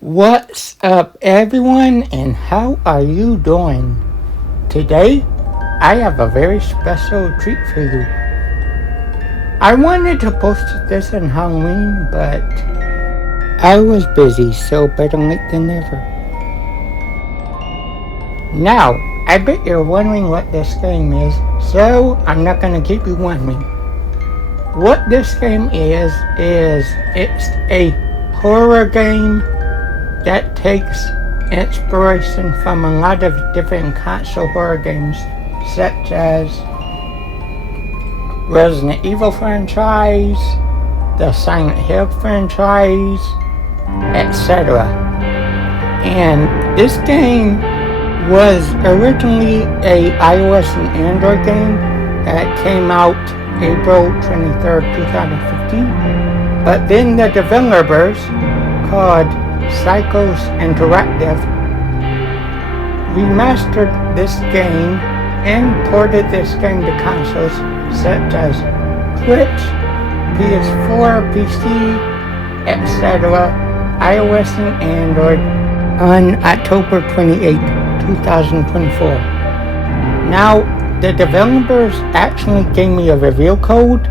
What's up, everyone, and how are you doing? Today, I have a very special treat for you. I wanted to post this on Halloween, but I was busy, so better late than never. Now, I bet you're wondering what this game is, so I'm not going to keep you wondering. What this game is it's a horror game that takes inspiration from a lot of different console horror games, such as Resident Evil franchise, the Silent Hill franchise, etc. And this game was originally a iOS and Android game that came out April 23rd, 2015. But then the developers called Psychos Interactive remastered this game and ported this game to consoles such as Switch, PS4, PC, etc., iOS and Android on October 28, 2024. Now, the developers actually gave me a review code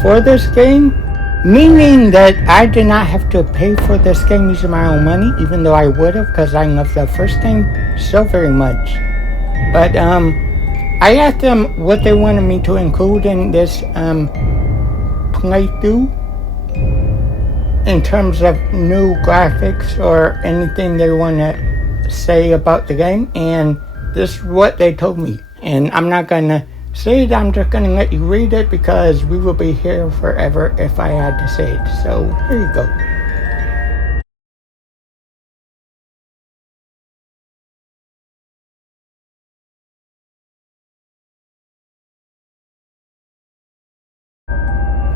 for this game, meaning that I did not have to pay for this game using my own money, even though I would have, because I love the first game so very much. But I asked them what they wanted me to include in this playthrough in terms of new graphics or anything they want to say about the game, and this is what they told me. And I'm not going to say it, I'm just going to let you read it because we will be here forever if I had to say it. So here you go.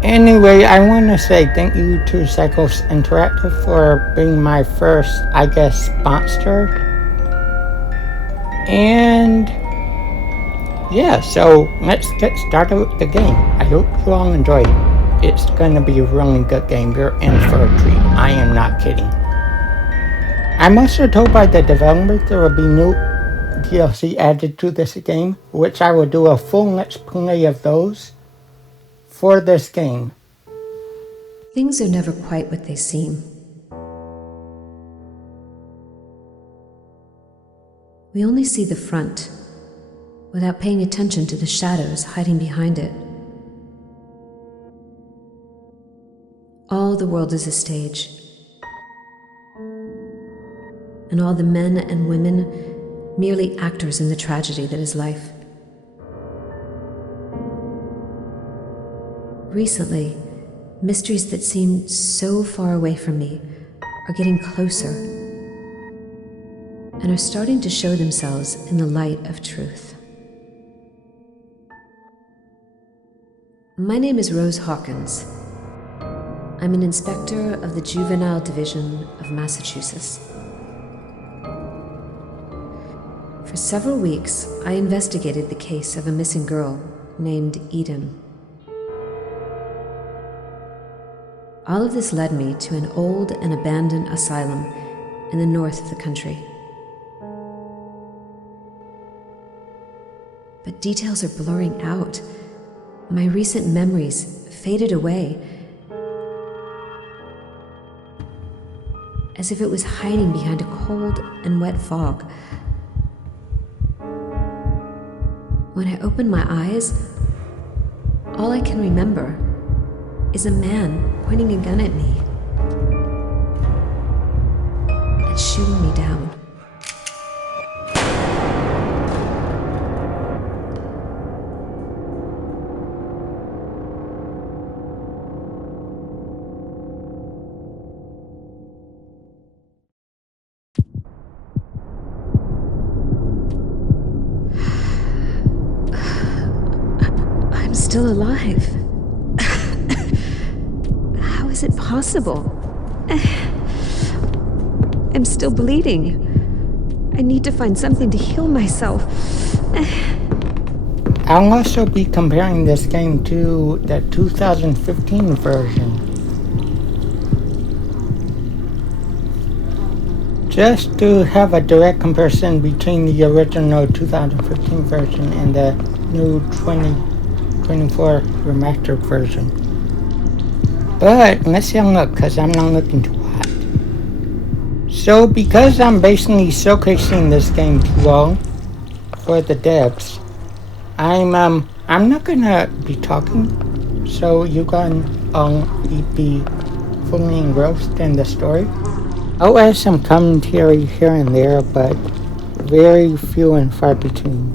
Anyway, I want to say thank you to Psychos Interactive for being my first, sponsor. And yeah, so let's get started with the game. I hope you all enjoy it. It's gonna be a really good game. You're in for a treat. I am not kidding. I'm also told by the developers there will be new DLC added to this game, which I will do a full let's play of those for this game. Things are never quite what they seem. We only see the front, without paying attention to the shadows hiding behind it. All the world is a stage, and all the men and women merely actors in the tragedy that is life. Recently, mysteries that seemed so far away from me are getting closer and are starting to show themselves in the light of truth. My name is Rose Hawkins. I'm an inspector of the Juvenile Division of Massachusetts. For several weeks, I investigated the case of a missing girl named Eden. All of this led me to an old and abandoned asylum in the north of the country. But details are blurring out. My recent memories faded away, as if it was hiding behind a cold and wet fog. When I opened my eyes, all I can remember is a man pointing a gun at me and shooting me down. I'm still alive. How is it possible? I'm still bleeding. I need to find something to heal myself. I'll also be comparing this game to the 2015 version. just to have a direct comparison between the original 2015 version and the new 2024 remastered version. But let's see look, because I'm not looking too hot. So because I'm basically showcasing this game too well for the devs, I'm not gonna be talking, so you can be fully engrossed in the story. I'll add some commentary here and there, but very few and far between.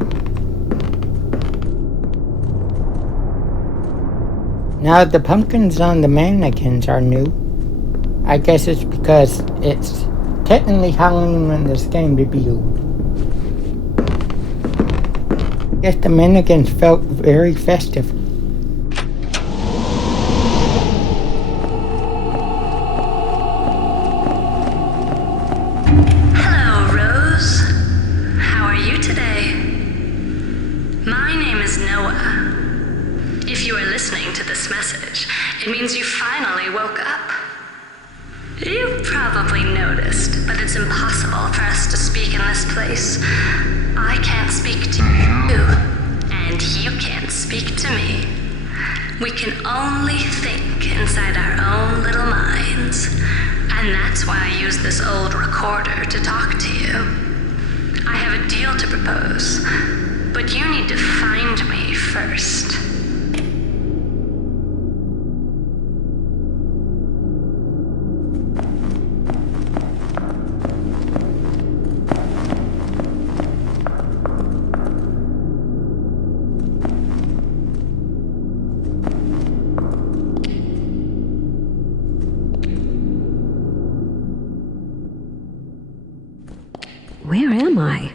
Now the pumpkins on the mannequins are new. I guess it's because it's technically Halloween when this game debuted. Yes, the mannequins felt very festive. Hello, Rose. How are you today? My name is Noah. If you are listening to this message, it means you finally woke up. You probably noticed, but it's impossible for us to speak in this place. I can't speak to you, and you can't speak to me. We can only think inside our own little minds, and that's why I use this old recorder to talk to you. I have a deal to propose, but you need to find me first. Where am I?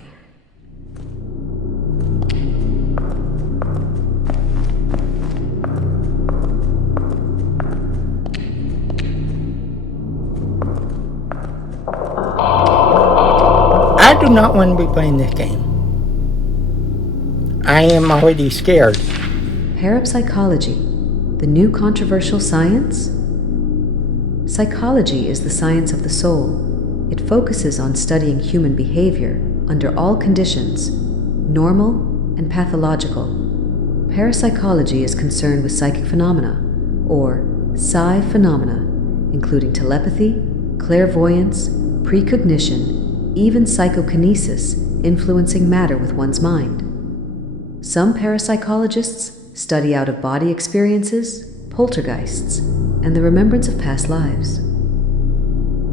I do not want to be playing this game. I am already scared. Parapsychology, the new controversial science? Psychology is the science of the soul. It focuses on studying human behavior under all conditions, normal and pathological. Parapsychology is concerned with psychic phenomena, or psi phenomena, including telepathy, clairvoyance, precognition, even psychokinesis, influencing matter with one's mind. Some parapsychologists study out-of-body experiences, poltergeists, and the remembrance of past lives.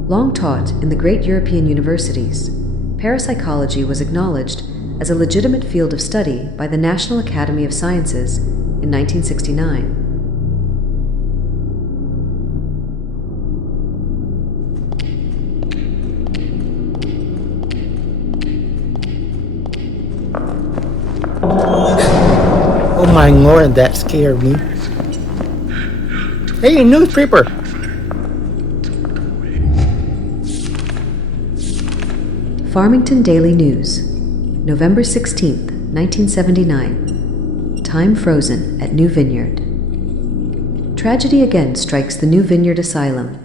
Long taught in the great European universities, parapsychology was acknowledged as a legitimate field of study by the National Academy of Sciences in 1969. Oh my lord, that scared me. Hey, newspaper! Farmington Daily News, November 16th, 1979. Time frozen at New Vineyard. Tragedy again strikes the New Vineyard Asylum.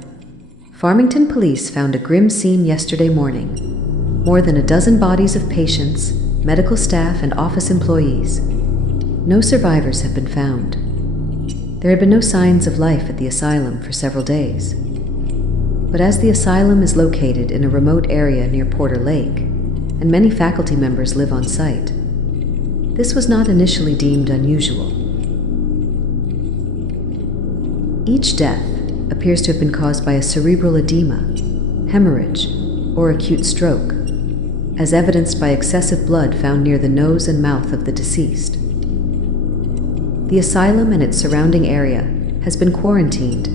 Farmington police found a grim scene yesterday morning. More than a dozen bodies of patients, medical staff, and office employees. No survivors have been found. There had been no signs of life at the asylum for several days. But as the asylum is located in a remote area near Porter Lake, and many faculty members live on site, this was not initially deemed unusual. Each death appears to have been caused by a cerebral edema, hemorrhage, or acute stroke, as evidenced by excessive blood found near the nose and mouth of the deceased. The asylum and its surrounding area has been quarantined,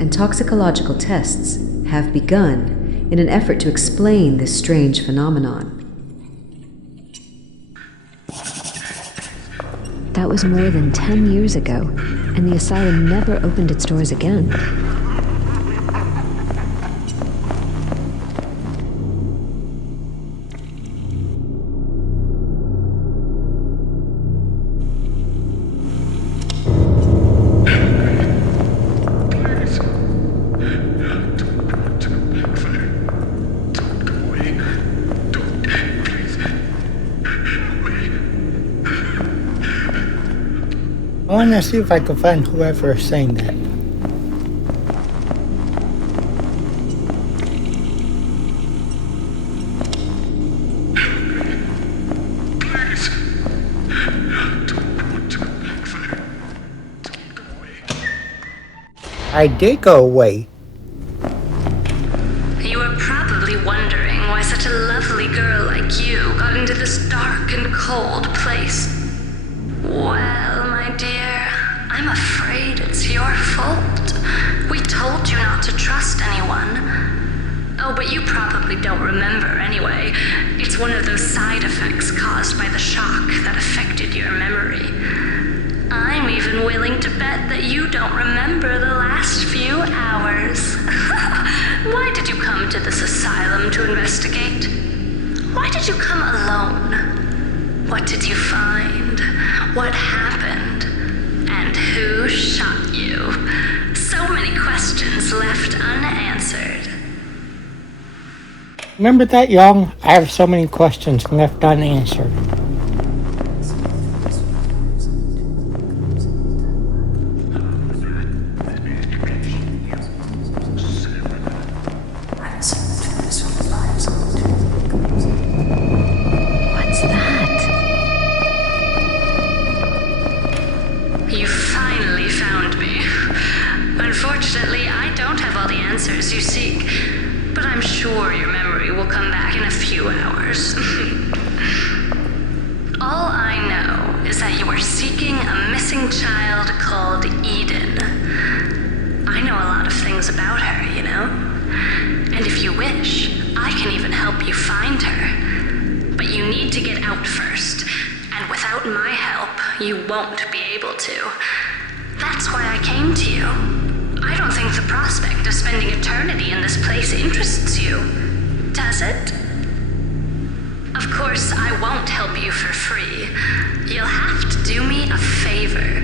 and toxicological tests have begun in an effort to explain this strange phenomenon. That was more than 10 years ago, and the asylum never opened its doors again. I want to see if I can find whoever is saying that. Please. Don't want to go back there. Don't go away. I did go away. You are probably wondering why such a lovely girl like you got into this dark and cold place. Well, my dear, I'm afraid it's your fault. We told you not to trust anyone. Oh, but you probably don't remember anyway. It's one of those side effects caused by the shock that affected your memory. I'm even willing to bet that you don't remember the last few hours. Why did you come to this asylum to investigate? Why did you come alone? What did you find? What happened? And who shot you? So many questions left unanswered. Remember that, Young? I have so many questions left unanswered. What's that? You finally found me. Unfortunately, I don't have all the answers you seek, but I'm sure your memory will come back in a few hours. All I know is that you are seeking a missing child called Eden. I know a lot of things about her, you know? And if you wish, I can even help you find her. But you need to get out first, and without my help, you won't be able to. That's why I came to you. I don't think the prospect of spending eternity in this place interests you, does it? Of course, I won't help you for free. You'll have to do me a favor.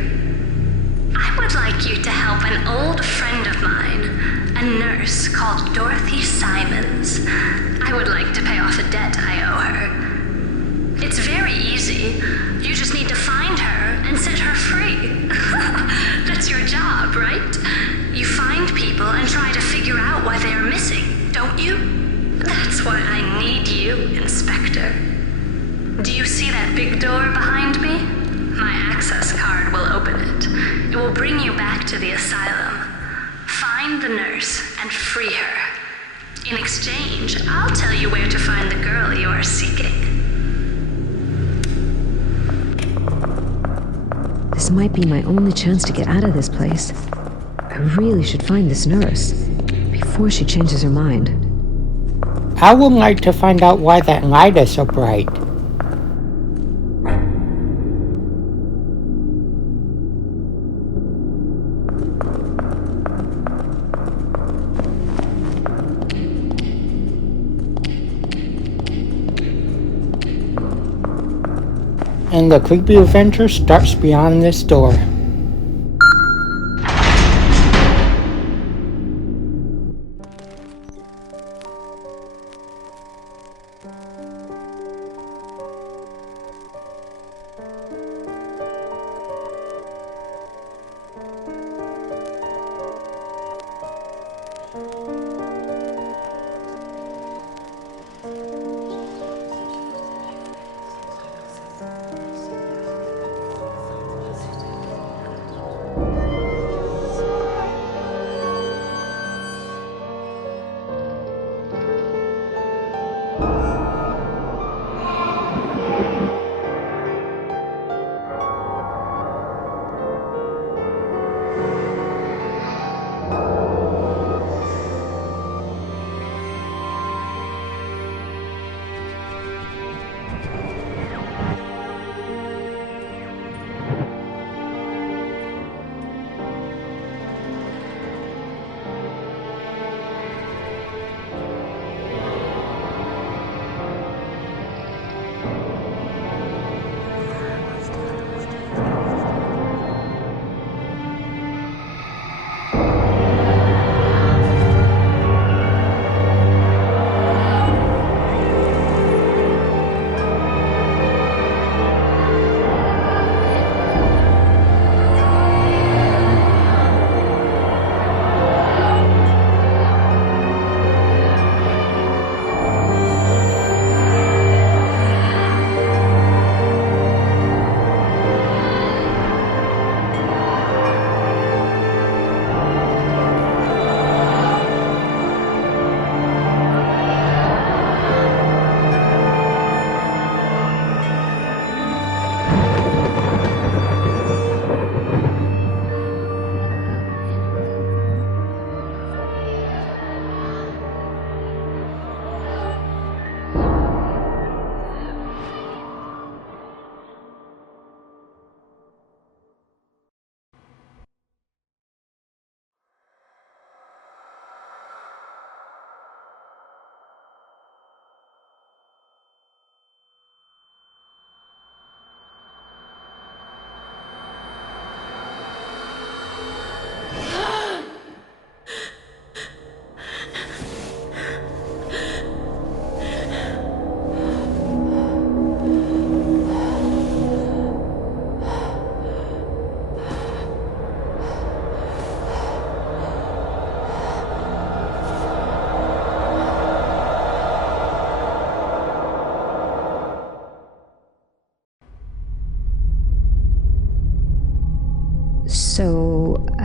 I would like you to help an old friend of mine, a nurse called Dorothy Simons. I would like to pay off a debt I owe her. It's very easy. You just need to find her and set her free. That's your job, right? You find people and try to figure out why they are missing, don't you? That's why I need you, Inspector. Do you see that big door behind me? My access card will open it. It will bring you back to the asylum. Find the nurse and free her. In exchange, I'll tell you where to find the girl you are seeking. This might be my only chance to get out of this place. I really should find this nurse before she changes her mind. I would like to find out why that light is so bright. And the creepy adventure starts beyond this door.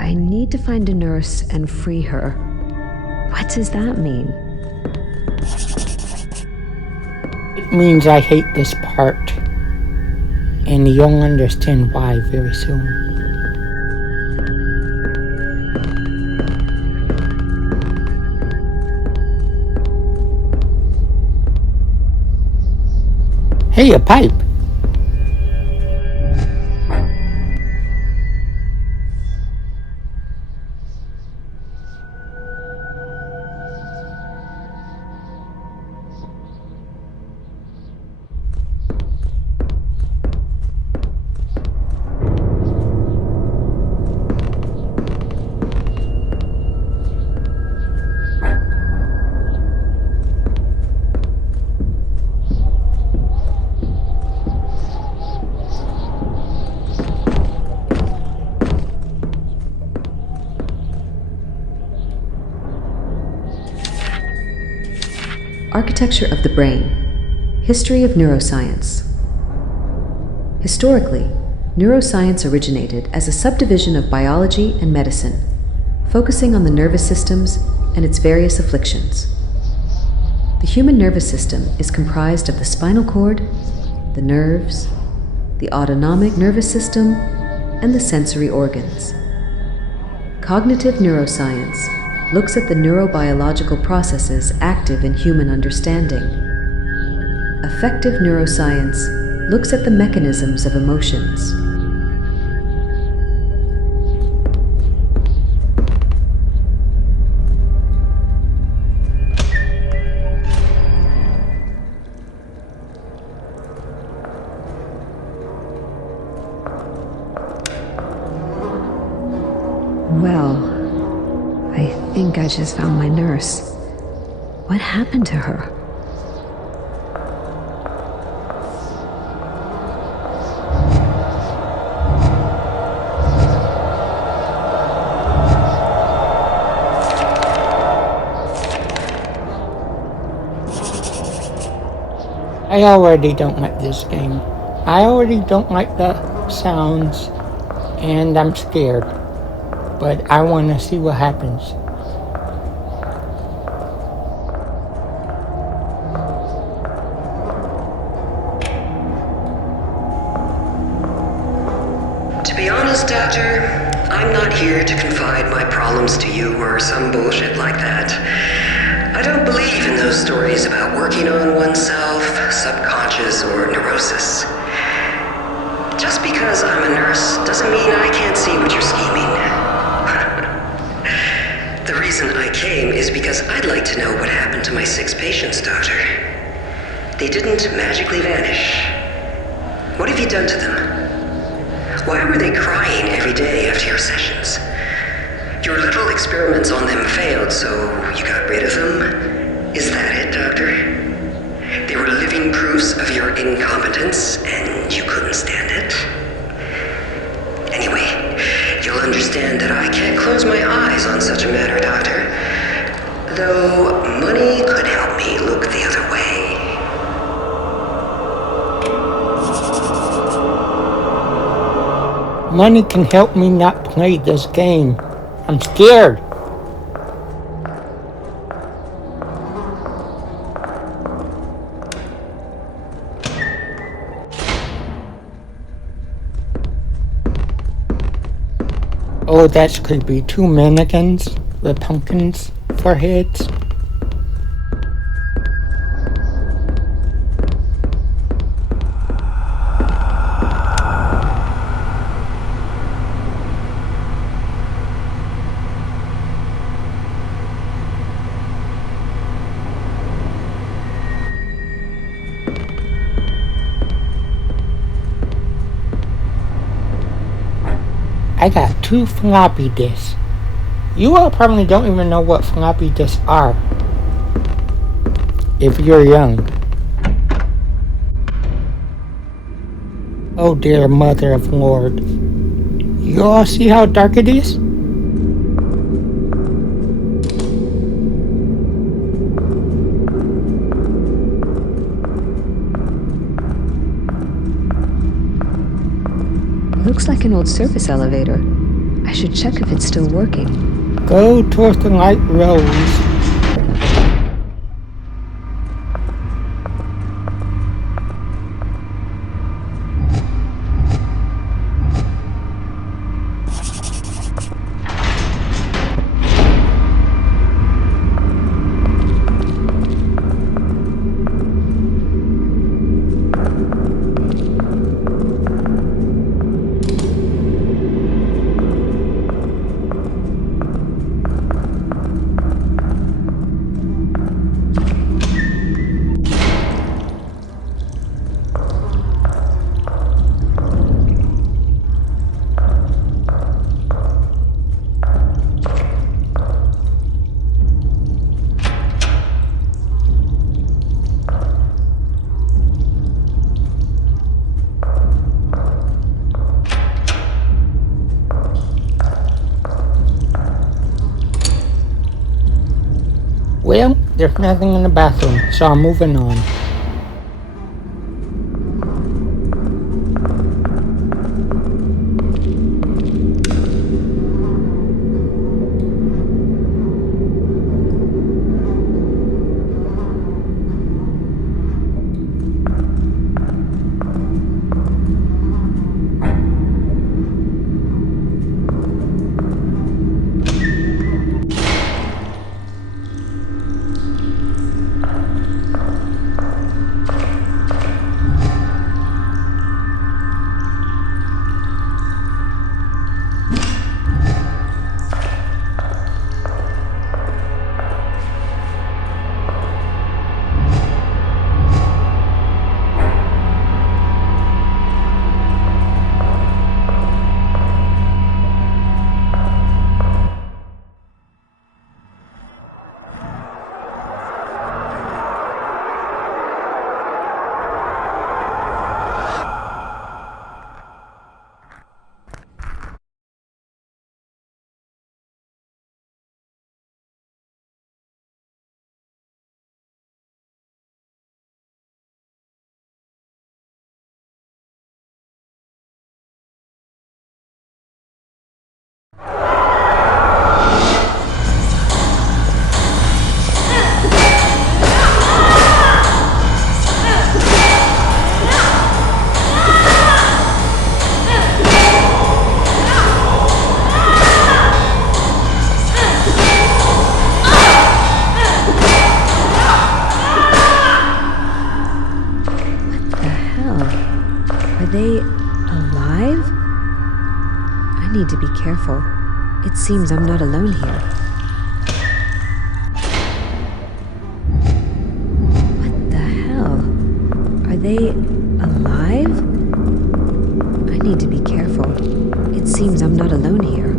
I need to find a nurse and free her. What does that mean? It means I hate this part. And you'll understand why very soon. Hey, a pipe! Architecture of the Brain. History of Neuroscience. Historically, neuroscience originated as a subdivision of biology and medicine, focusing on the nervous systems and its various afflictions. The human nervous system is comprised of the spinal cord, the nerves, the autonomic nervous system, and the sensory organs. Cognitive neuroscience looks at the neurobiological processes active in human understanding. Affective neuroscience looks at the mechanisms of emotions. Well, I think I just found my nurse. What happened to her? I already don't like this game. I already don't like the sounds, and I'm scared. But I want to see what happens. To be honest, Doctor, I'm not here to confide my problems to you or some bullshit like that. I don't believe in those stories about working on oneself, subconscious, or neurosis. Just because I'm a nurse doesn't mean I can't see what you're scheming. The reason I came is because I'd like to know what happened to my 6 patients, Doctor. They didn't magically vanish. What have you done to them? Why were they crying every day after your sessions? Your little experiments on them failed, so you got rid of them? Is that it, Doctor? They were living proofs of your incompetence, and you couldn't stand it? Anyway, you'll understand that I can't close my eyes on such a matter, Doctor. Though money could help me look the other way. Money can help me not play this game. I'm scared. Oh, that's creepy. 2 mannequins with pumpkins for heads. I got 2 floppy disks. You all probably don't even know what floppy disks are. If you're young. Oh dear mother of Lord. You all see how dark it is? Looks like an old surface elevator. I should check if it's still working. Go towards the light, Rose. Well, there's nothing in the bathroom, so I'm moving on. Are they alive? I need to be careful. It seems I'm not alone here. What the hell? Are they alive? I need to be careful. It seems I'm not alone here.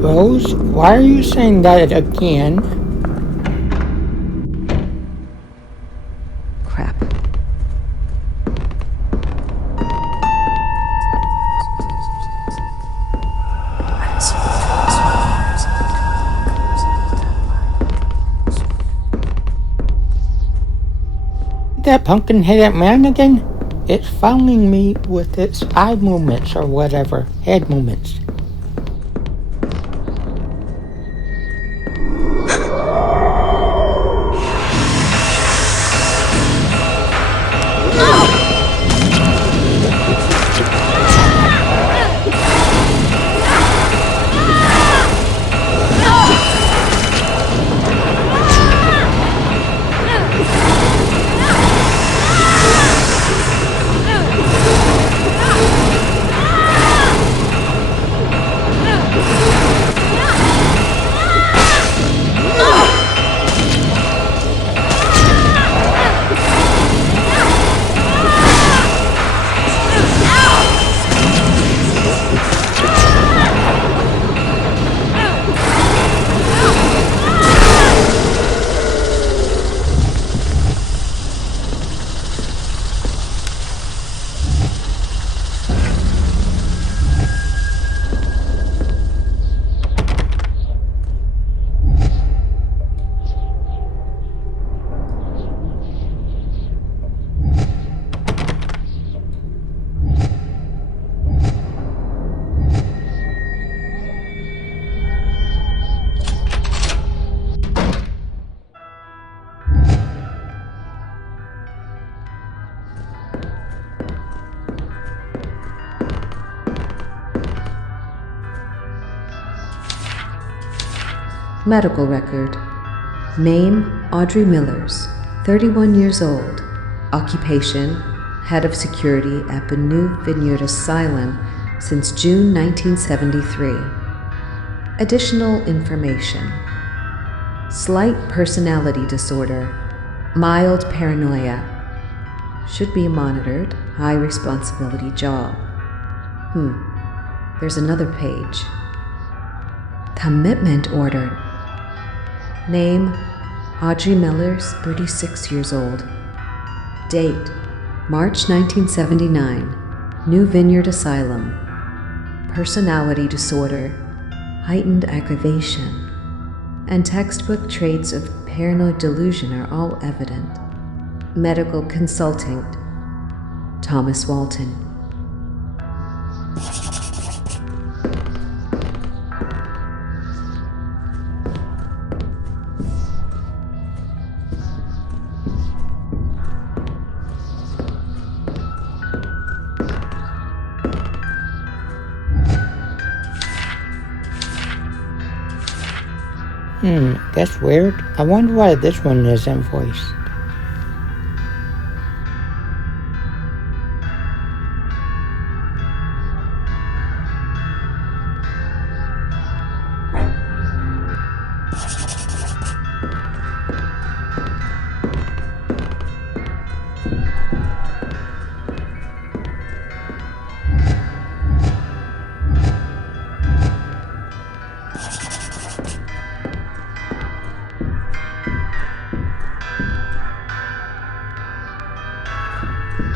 Rose, why are you saying that again? Crap. That pumpkin-headed man again? It's following me with its eye movements or whatever, head movements. Medical record. Name, Audrey Millers, 31 years old. Occupation, head of security at New Vineyard Asylum since June 1973. Additional information. Slight personality disorder, mild paranoia. Should be monitored, high responsibility job. There's another page. Commitment order. Name, Audrey Millers, 36 years old. Date, March 1979, New Vineyard Asylum. Personality disorder, heightened aggravation, and textbook traits of paranoid delusion are all evident. Medical consultant, Thomas Walton. That's weird. I wonder why this one isn't voiced.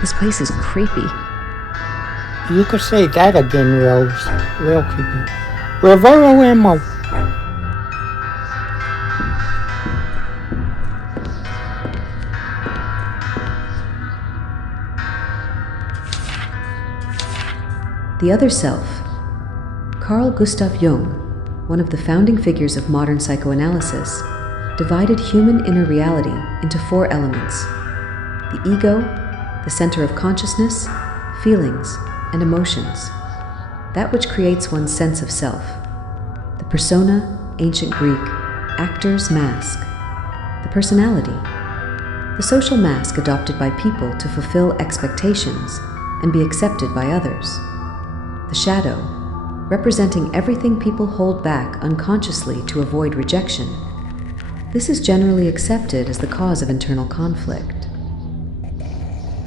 This place is creepy. You could say that again, Rose. Real creepy. Revolo ammo. The Other Self. Carl Gustav Jung, one of the founding figures of modern psychoanalysis, divided human inner reality into 4 elements: the ego, the center of consciousness, feelings, and emotions, that which creates one's sense of self. The persona, ancient Greek, actor's mask. The personality, the social mask adopted by people to fulfill expectations and be accepted by others. The shadow, representing everything people hold back unconsciously to avoid rejection. This is generally accepted as the cause of internal conflict.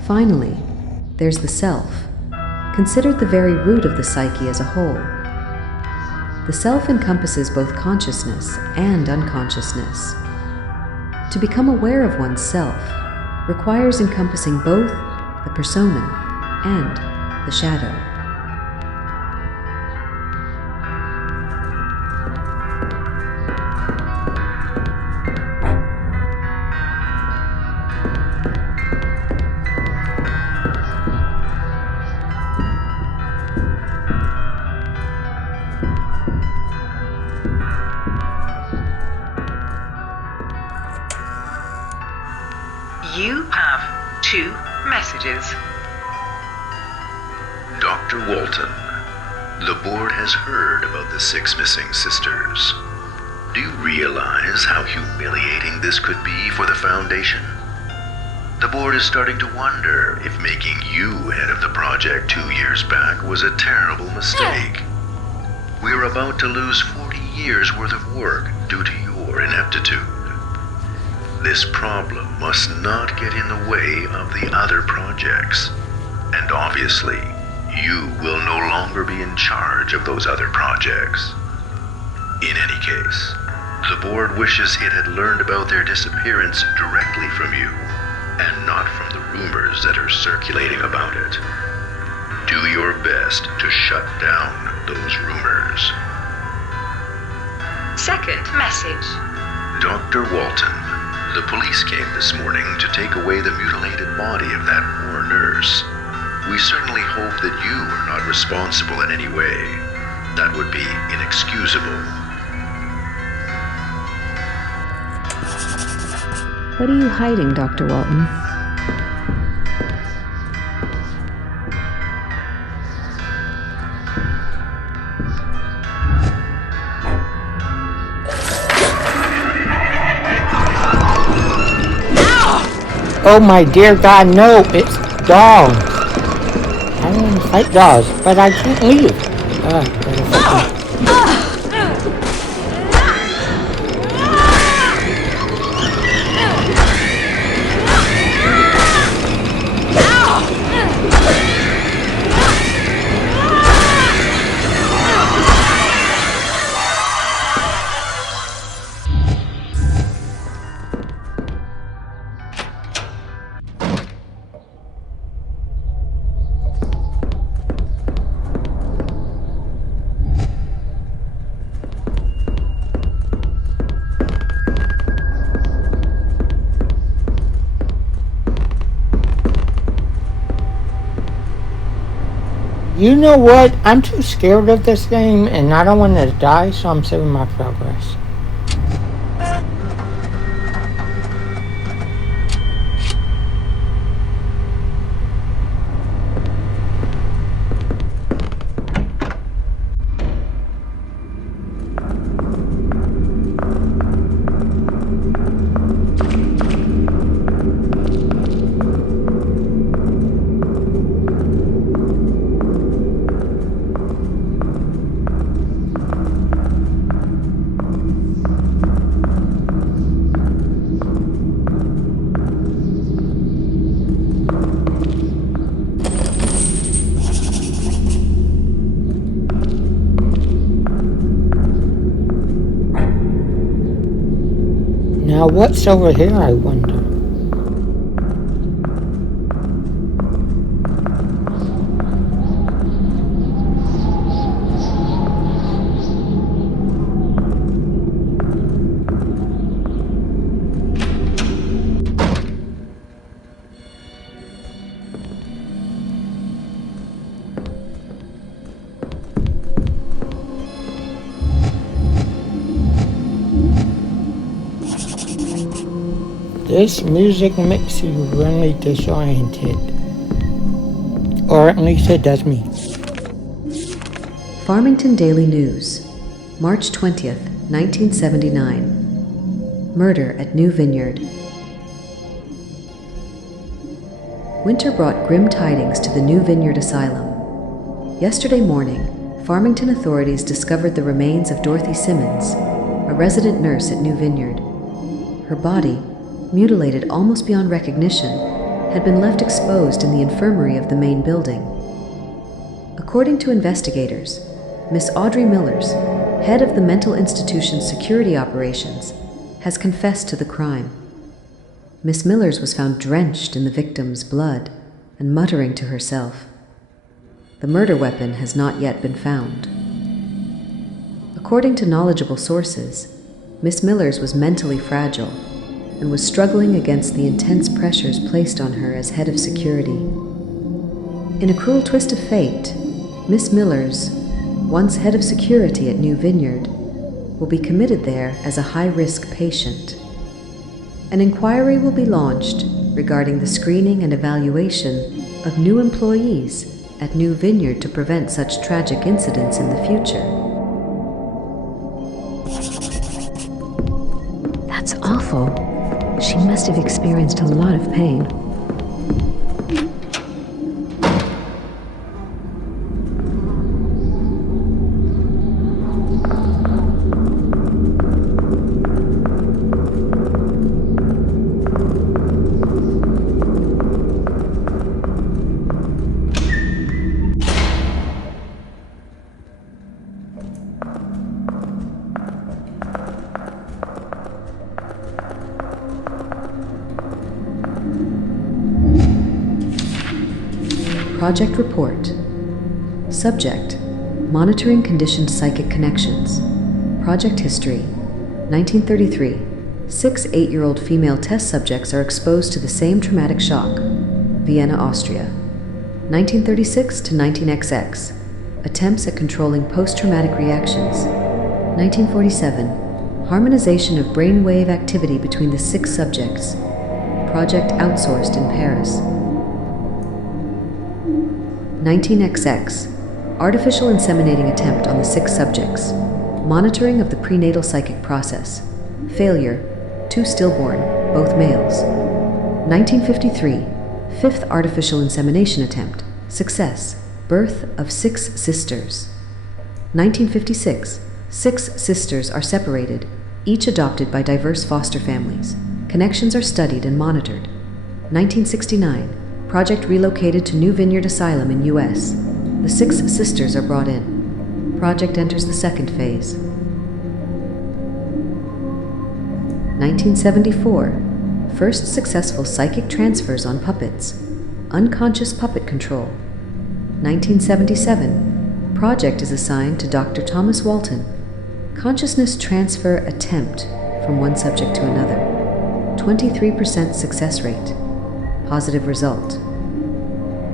Finally, there's the self, considered the very root of the psyche as a whole. The self encompasses both consciousness and unconsciousness. To become aware of one's self requires encompassing both the persona and the shadow. You have 2 messages. Dr. Walton, the board has heard about the 6 missing sisters. Do you realize how humiliating this could be for the Foundation? The board is starting to wonder if making you head of the project 2 years back was a terrible mistake. We're about to lose 40 years worth of work due to your ineptitude. This problem must not get in the way of the other projects. And obviously, you will no longer be in charge of those other projects. In any case, the board wishes it had learned about their disappearance directly from you, and not from the rumors that are circulating about it. Do your best to shut down those rumors. Second message. Dr. Walton, the police came this morning to take away the mutilated body of that poor nurse. We certainly hope that you are not responsible in any way. That would be inexcusable. What are you hiding, Dr. Walton? Oh my dear God, no, it's dogs. I don't want to fight dogs, but I can't leave. Better fight them. You know what? I'm too scared of this game and I don't want to die, so I'm saving my progress. Now what's over here, I wonder? This music makes you really disoriented. Or at least it does me. Farmington Daily News, March 20th, 1979. Murder at New Vineyard. Winter brought grim tidings to the New Vineyard Asylum. Yesterday morning, Farmington authorities discovered the remains of Dorothy Simmons, a resident nurse at New Vineyard. Her body, mutilated almost beyond recognition, had been left exposed in the infirmary of the main building. According to investigators, Miss Audrey Millers, head of the mental institution's security operations, has confessed to the crime. Miss Millers was found drenched in the victim's blood and muttering to herself. The murder weapon has not yet been found. According to knowledgeable sources, Miss Millers was mentally fragile and was struggling against the intense pressures placed on her as head of security. In a cruel twist of fate, Miss Millers, once head of security at New Vineyard, will be committed there as a high-risk patient. An inquiry will be launched regarding the screening and evaluation of new employees at New Vineyard to prevent such tragic incidents in the future. That's awful. She must have experienced a lot of pain. Project Report. Subject: Monitoring Conditioned Psychic Connections. Project History: 1933. 6 8-year-old female test subjects are exposed to the same traumatic shock. Vienna, Austria. 1936 to 19XX. Attempts at controlling post-traumatic reactions. 1947. Harmonization of brainwave activity between the 6 subjects. Project outsourced in Paris. 19XX. Artificial inseminating attempt on the 6 subjects. Monitoring of the prenatal psychic process. Failure. 2 stillborn, both males. 1953. Fifth artificial insemination attempt. Success. Birth of 6 sisters. 1956. 6 sisters are separated, each adopted by diverse foster families. Connections are studied and monitored. 1969. Project relocated to New Vineyard Asylum in U.S. The 6 sisters are brought in. Project enters the second phase. 1974. First successful psychic transfers on puppets. Unconscious puppet control. 1977. Project is assigned to Dr. Thomas Walton. Consciousness transfer attempt from one subject to another. 23% success rate. Positive result.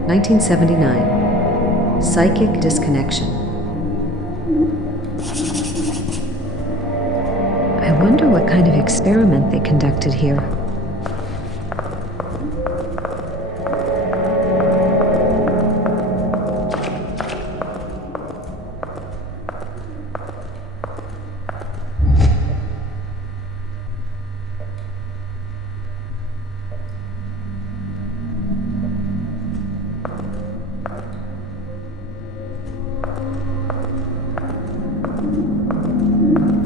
1979. Psychic disconnection. I wonder what kind of experiment they conducted here.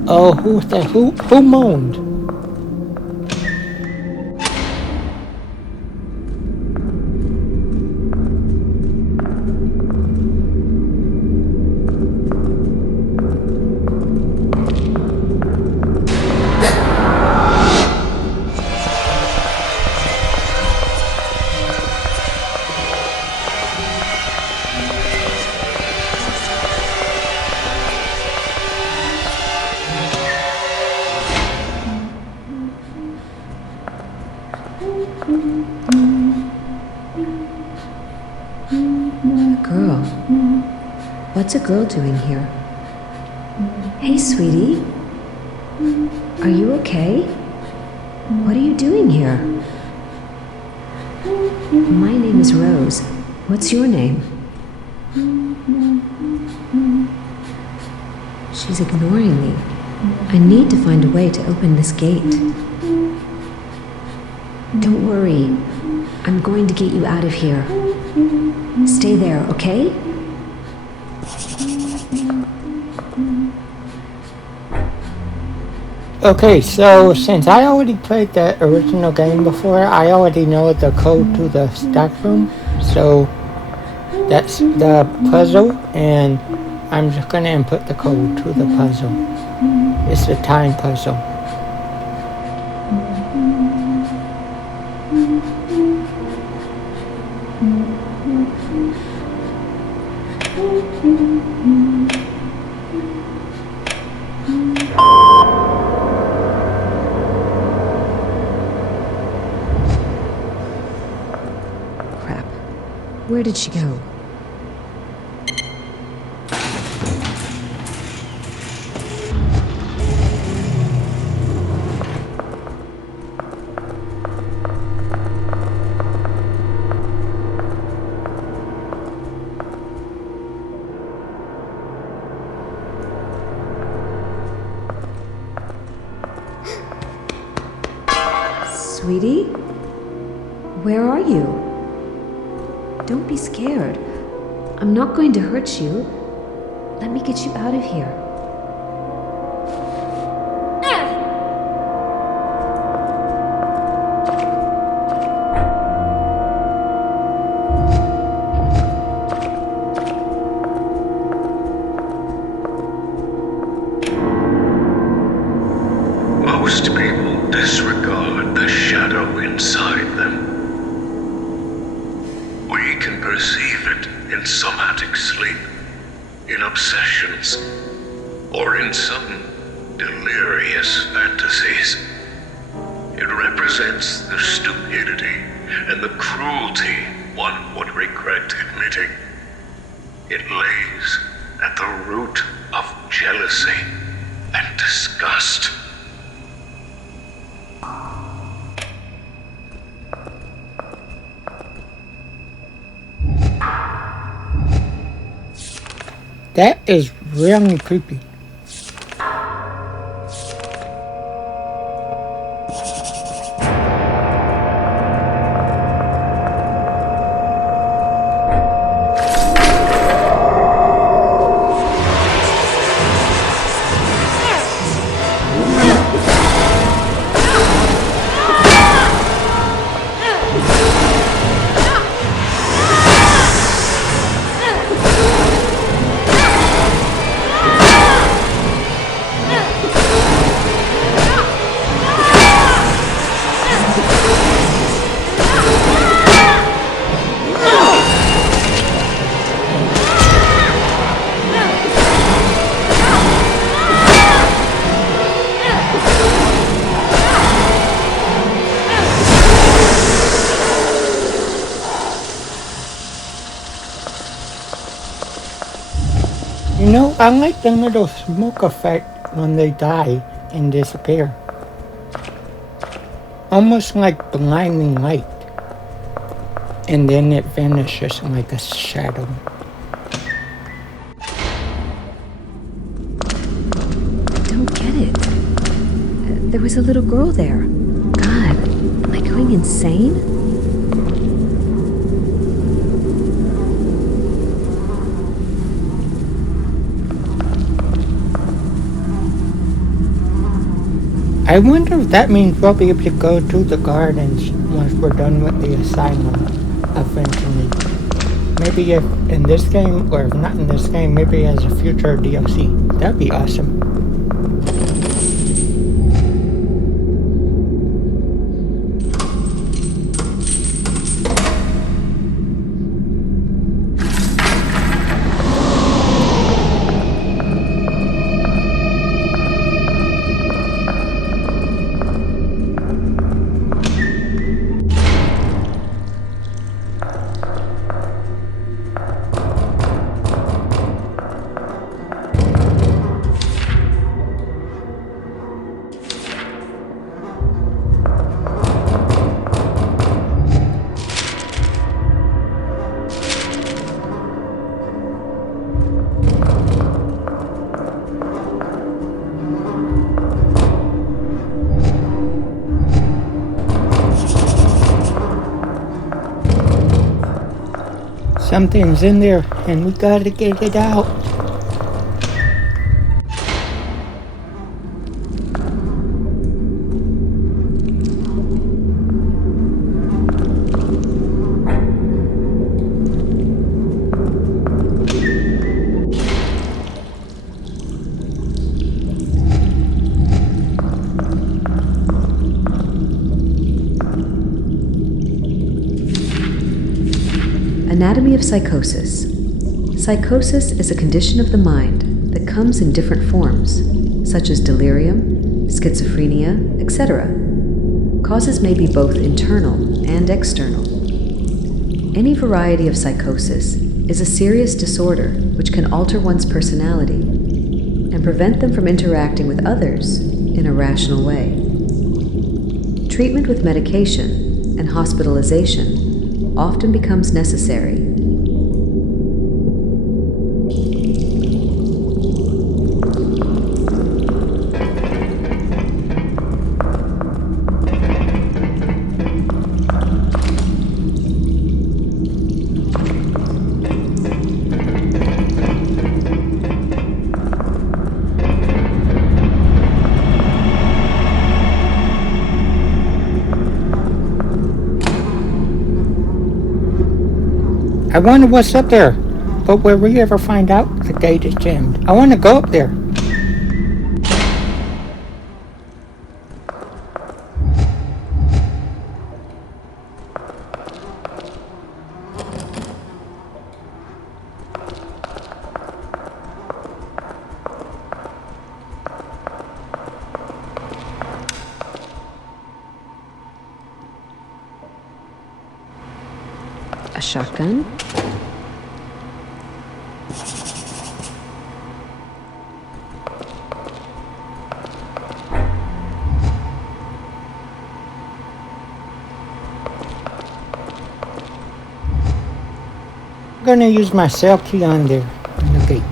Oh, who's that? Who moaned? Girl. What's a girl doing here? Hey, sweetie. Are you okay? What are you doing here? My name is Rose. What's your name? She's ignoring me. I need to find a way to open this gate. Don't worry. I'm going to get you out of here. Stay there, okay? Okay, so since I already played the original game before, I already know the code to the stock room. So that's the puzzle, and I'm just gonna input the code to the puzzle. It's the time puzzle. Crap. Where did she go? Sweetie? Where are you? Don't be scared. I'm not going to hurt you. Let me get you out of here. Most people disregard the shadow inside them. We can perceive it in somatic sleep, in obsessions, or in some delirious fantasies. It represents the stupidity and the cruelty one would regret admitting. It lays at the root of jealousy and disgust. That is really creepy. I like the little smoke effect when they die and disappear. Almost like blinding light. And then it vanishes like a shadow. I don't get it. There was a little girl there. God, am I going insane? I wonder if that means we'll be able to go to the gardens once we're done with the asylum eventually. Maybe if in this game, or if not in this game, maybe as a future DLC. That'd be awesome. Something's in there, and we gotta get it out. Anatomy of psychosis. Psychosis is a condition of the mind that comes in different forms, such as delirium, schizophrenia, etc. Causes may be both internal and external. Any variety of psychosis is a serious disorder which can alter one's personality and prevent them from interacting with others in a rational way. Treatment with medication and hospitalization often becomes necessary. I wonder what's up there, but will we ever find out the gate is jammed? I want to go up there. A shotgun? I'm gonna use my cell key on there, on the gate.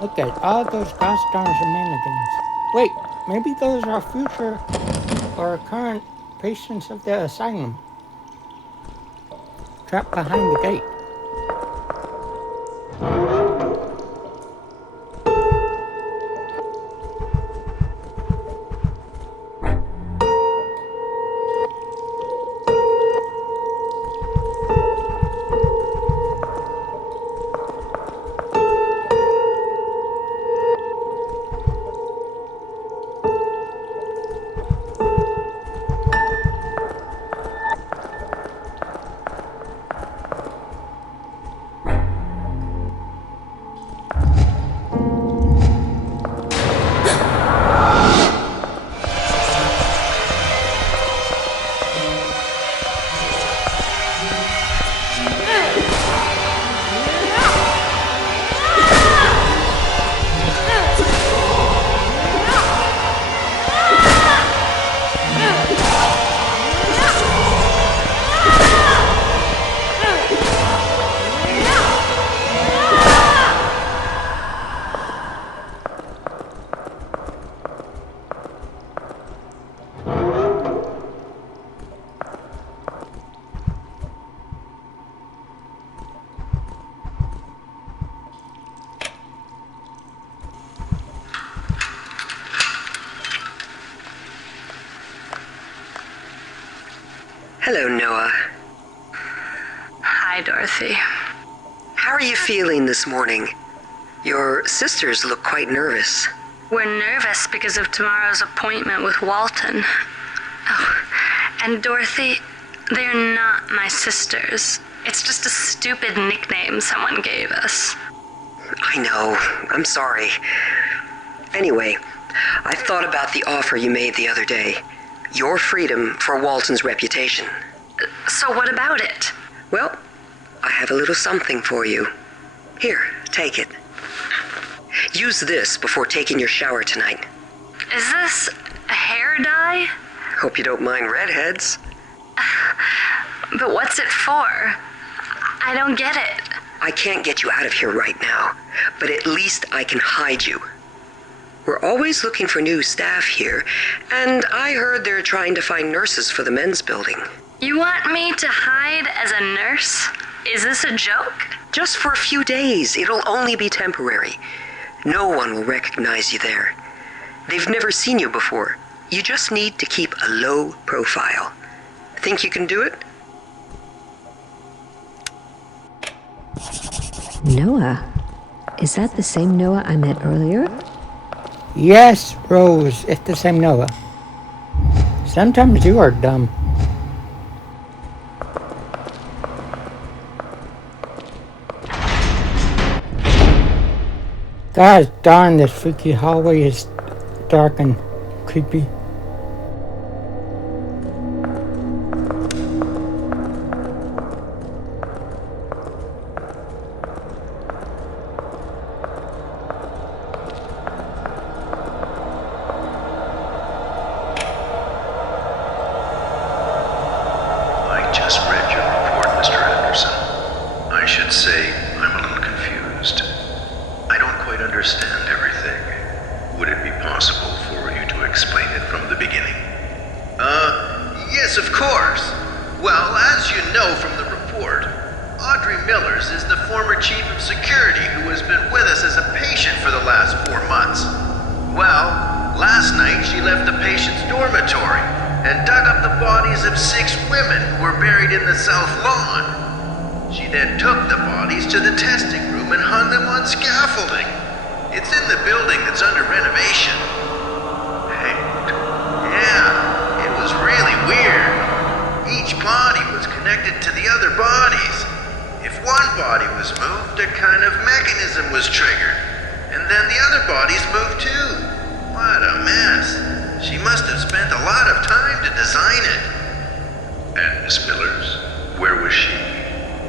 Look at all those gosh darn shenanigans. Wait, maybe those are future or current patients of the asylum. Trapped behind the gate. Hello, Noah. Hi, Dorothy. How are you feeling this morning? Your sisters look quite nervous. We're nervous because of tomorrow's appointment with Walton. Oh, and Dorothy, they're not my sisters. It's just a stupid nickname someone gave us. I know. I'm sorry. Anyway, I've thought about the offer you made the other day. Your freedom for Walton's reputation. So what about it? Well, I have a little something for you. Here, take it. Use this before taking your shower tonight. Is this a hair dye? Hope you don't mind redheads. But what's it for? I don't get it. I can't get you out of here right now, but at least I can hide you. We're always looking for new staff here, and I heard they're trying to find nurses for the men's building. You want me to hide as a nurse? Is this a joke? Just for a few days. It'll only be temporary. No one will recognize you there. They've never seen you before. You just need to keep a low profile. Think you can do it? Noah? Is that the same Noah I met earlier? Yes, Rose, it's the same Noah. Sometimes you are dumb. Gosh darn, this freaky hallway is dark and creepy. I just read your report, Mr. Anderson. I should say I'm a little confused. I don't quite understand everything. Would it be possible for you to explain it from the beginning? Yes, of course. Well, as you know from the report, Audrey Millers is the former chief of security who has been with us as a patient for the last 4 months. Well, last night she left the patient's dormitory and dug up the bodies of 6 women who were buried in the south lawn. She then took the bodies to the testing room and hung them on scaffolding. It's in the building that's under renovation. Hanged. Yeah, it was really weird. Each body was connected to the other bodies. If one body was moved, a kind of mechanism was triggered. And then the other bodies moved too. What a mess. She must have spent a lot of time to design it. And Miss Millers, where was she?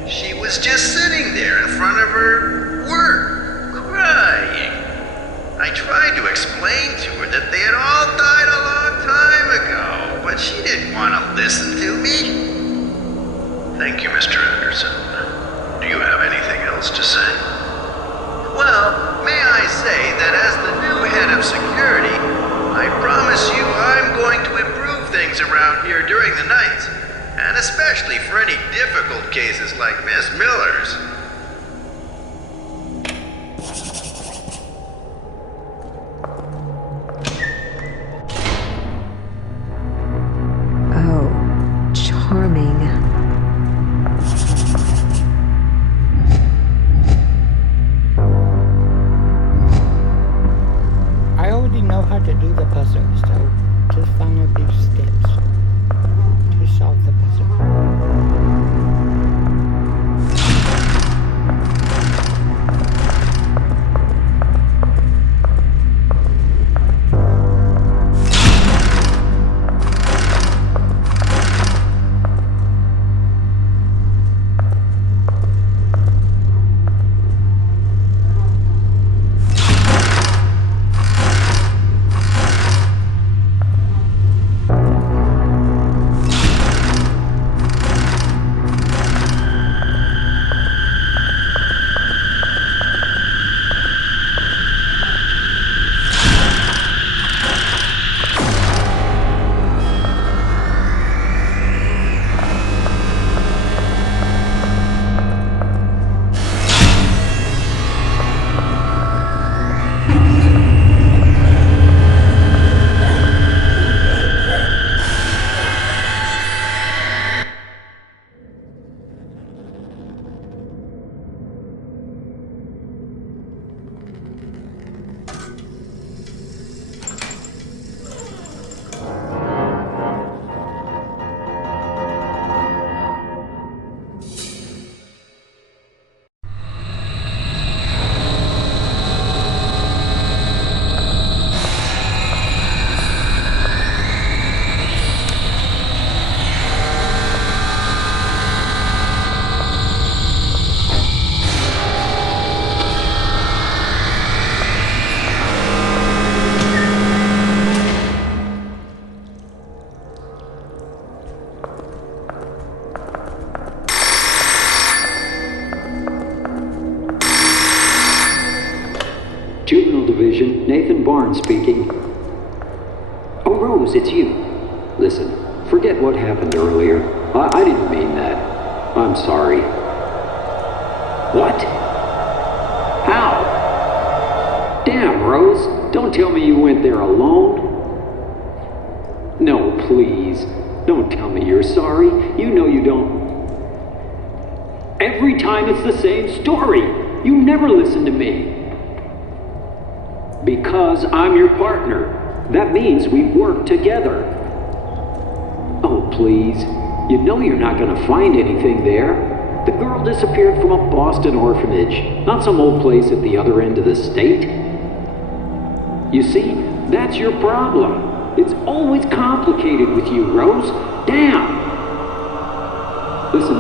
She was just sitting there in front of her work, crying. I tried to explain to her that they had all died a long time ago, but she didn't want to listen to me. Thank you, Mr. Anderson. Do you have anything else to say? Well, may I say that as the new head of security, I promise you I'm going to improve things around here during the night, and especially for any difficult cases like Miss Miller's. Oh, charming. I already know how to do the puzzle, so just follow these steps to solve the puzzle. Agent Nathan Barnes speaking. Oh, Rose, it's you. Listen, forget what happened earlier. I didn't mean that. I'm sorry. What? How? Damn, Rose, don't tell me you went there alone. No, please. Don't tell me you're sorry. You know you don't. Every time it's the same story. You never listen to me. Because I'm your partner. That means we work together. Oh, please. You know you're not going to find anything there. The girl disappeared from a Boston orphanage, not some old place at the other end of the state. You see, that's your problem. It's always complicated with you, Rose. Damn! Listen,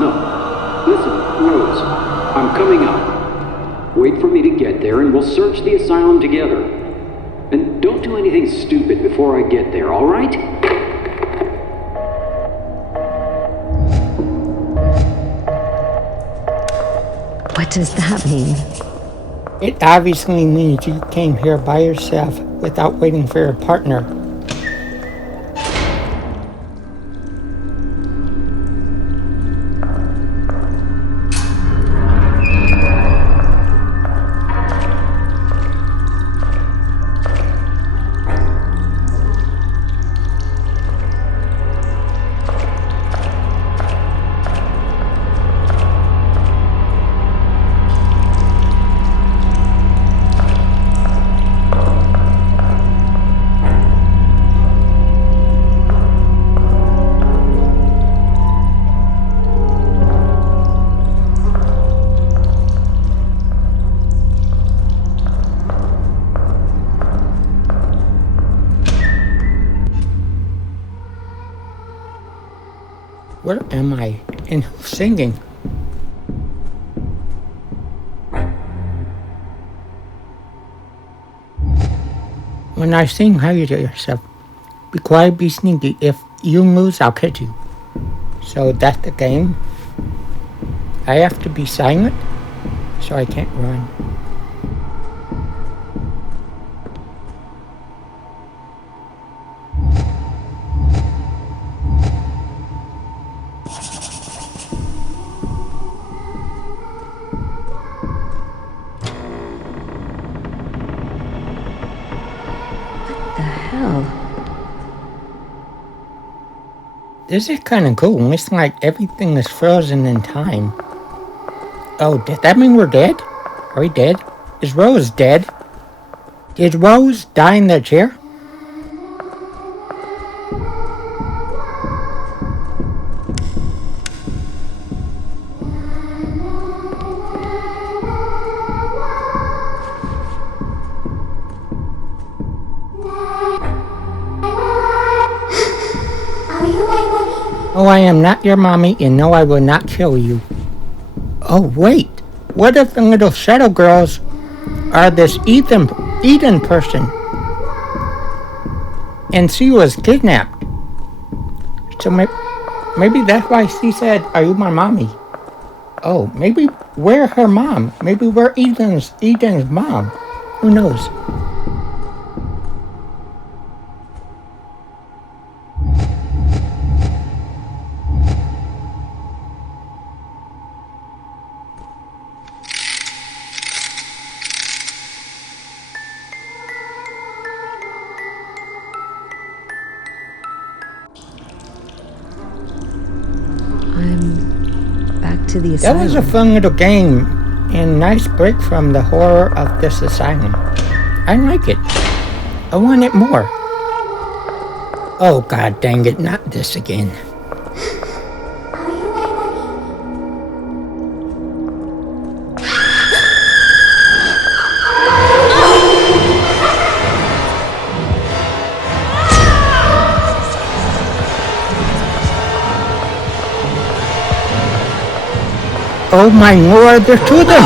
Rose, I'm coming up. Wait for me to get there and we'll search the asylum together. And don't do anything stupid before I get there, all right? What does that mean? It obviously means you came here by yourself without waiting for your partner. Where am I? And who's singing? When I sing, how you do yourself? Be quiet, be sneaky. If you lose, I'll catch you. So that's the game. I have to be silent, so I can't run. This is kind of cool. It's like everything is frozen in time. Oh, does that mean we're dead? Are we dead? Is Rose dead? Did Rose die in the chair? Oh, I am not your mommy, and no, I will not kill you. Oh, wait. What if the little shadow girls are this Eden person? And she was kidnapped. So maybe that's why she said, "Are you my mommy?" Oh, maybe we're her mom. Maybe we're Eden's mom. Who knows? To the asylum. That was a fun little game and nice break from the horror of this asylum. I like it. I want it more. Oh, god dang it, not this again. Oh my lord, there's two of them!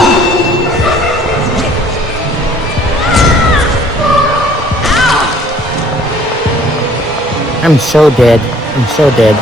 I'm so dead. I'm so dead.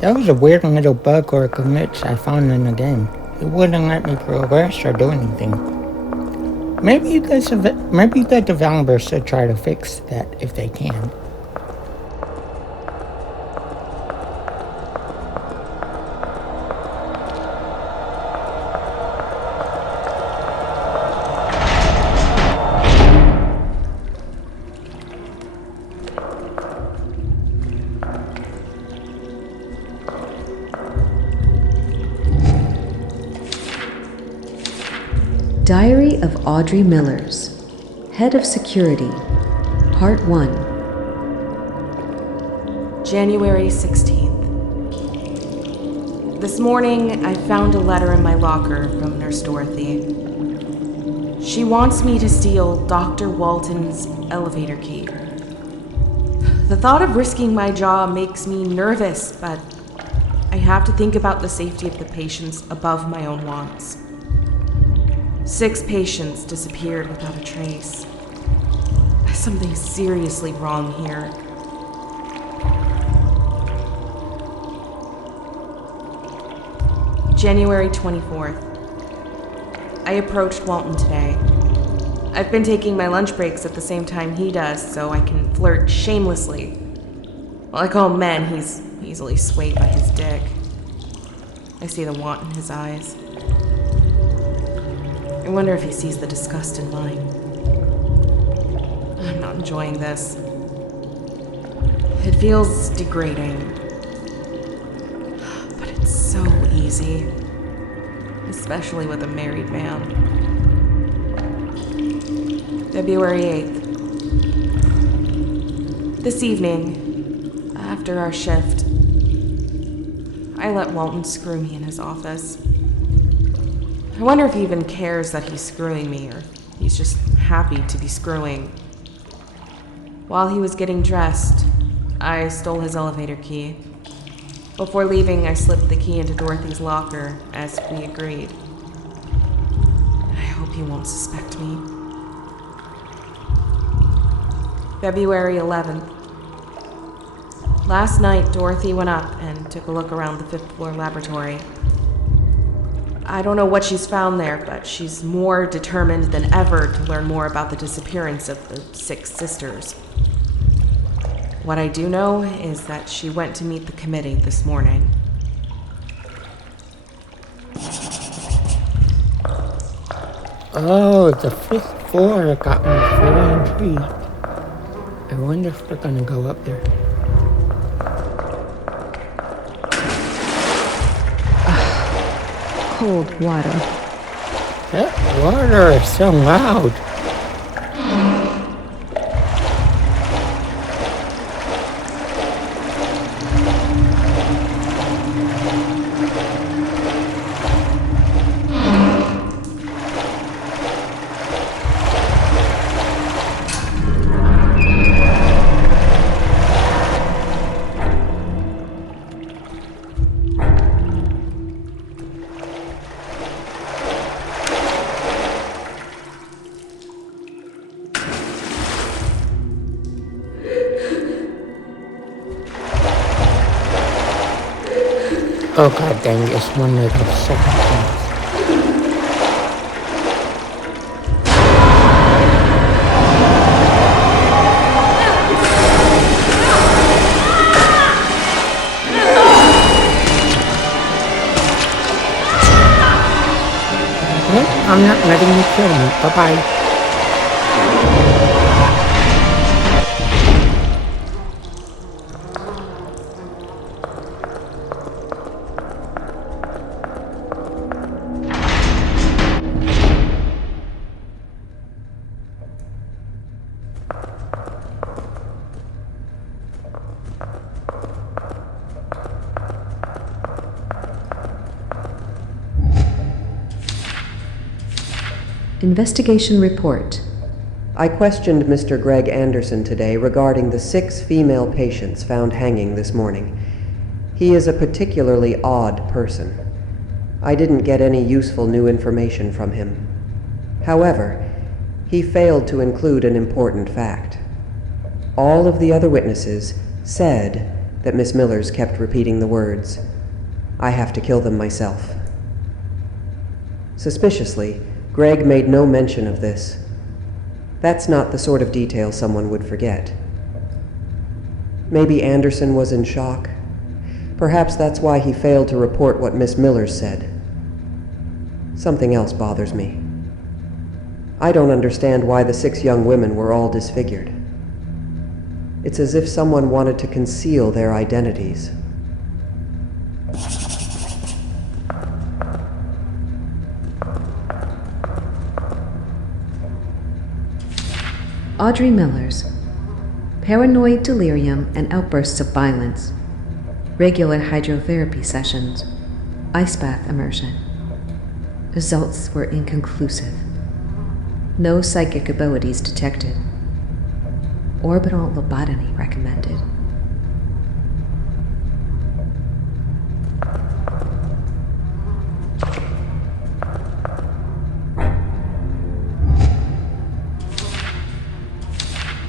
That was a weird little bug or glitch I found in the game. It wouldn't let me progress or do anything. Maybe the developers should try to fix that if they can. Diary of Audrey Millers, Head of Security, Part 1. January 16th. This morning, I found a letter in my locker from Nurse Dorothy. She wants me to steal Dr. Walton's elevator key. The thought of risking my job makes me nervous, but I have to think about the safety of the patients above my own wants. 6 patients disappeared without a trace. Something seriously wrong here. January 24th. I approached Walton today. I've been taking my lunch breaks at the same time he does, so I can flirt shamelessly. Like all men, he's easily swayed by his dick. I see the want in his eyes. I wonder if he sees the disgust in mine. I'm not enjoying this. It feels degrading. But it's so easy. Especially with a married man. February 8th. This evening, after our shift, I let Walton screw me in his office. I wonder if he even cares that he's screwing me, or he's just happy to be screwing. While he was getting dressed, I stole his elevator key. Before leaving, I slipped the key into Dorothy's locker, as we agreed. I hope he won't suspect me. February 11th. Last night, Dorothy went up and took a look around the 5th floor laboratory. I don't know what she's found there, but she's more determined than ever to learn more about the disappearance of the 6 sisters. What I do know is that she went to meet the committee this morning. Oh, the 5th floor got me very intrigued. I wonder if we're gonna go up there. Cold water. That water is so loud. Oh god dang, it's one of those second things. Nope, I'm not letting you kill me. Bye-bye. Investigation Report. I questioned Mr. Greg Anderson today regarding the 6 female patients found hanging this morning. He is a particularly odd person. I didn't get any useful new information from him. However, he failed to include an important fact. All of the other witnesses said that Miss Millers kept repeating the words, "I have to kill them myself." Suspiciously, Greg made no mention of this. That's not the sort of detail someone would forget. Maybe Anderson was in shock. Perhaps that's why he failed to report what Miss Millers said. Something else bothers me. I don't understand why the 6 young women were all disfigured. It's as if someone wanted to conceal their identities. Audrey Millers. Paranoid delirium and outbursts of violence. Regular hydrotherapy sessions. Ice bath immersion. Results were inconclusive. No psychic abilities detected. Orbital lobotomy recommended.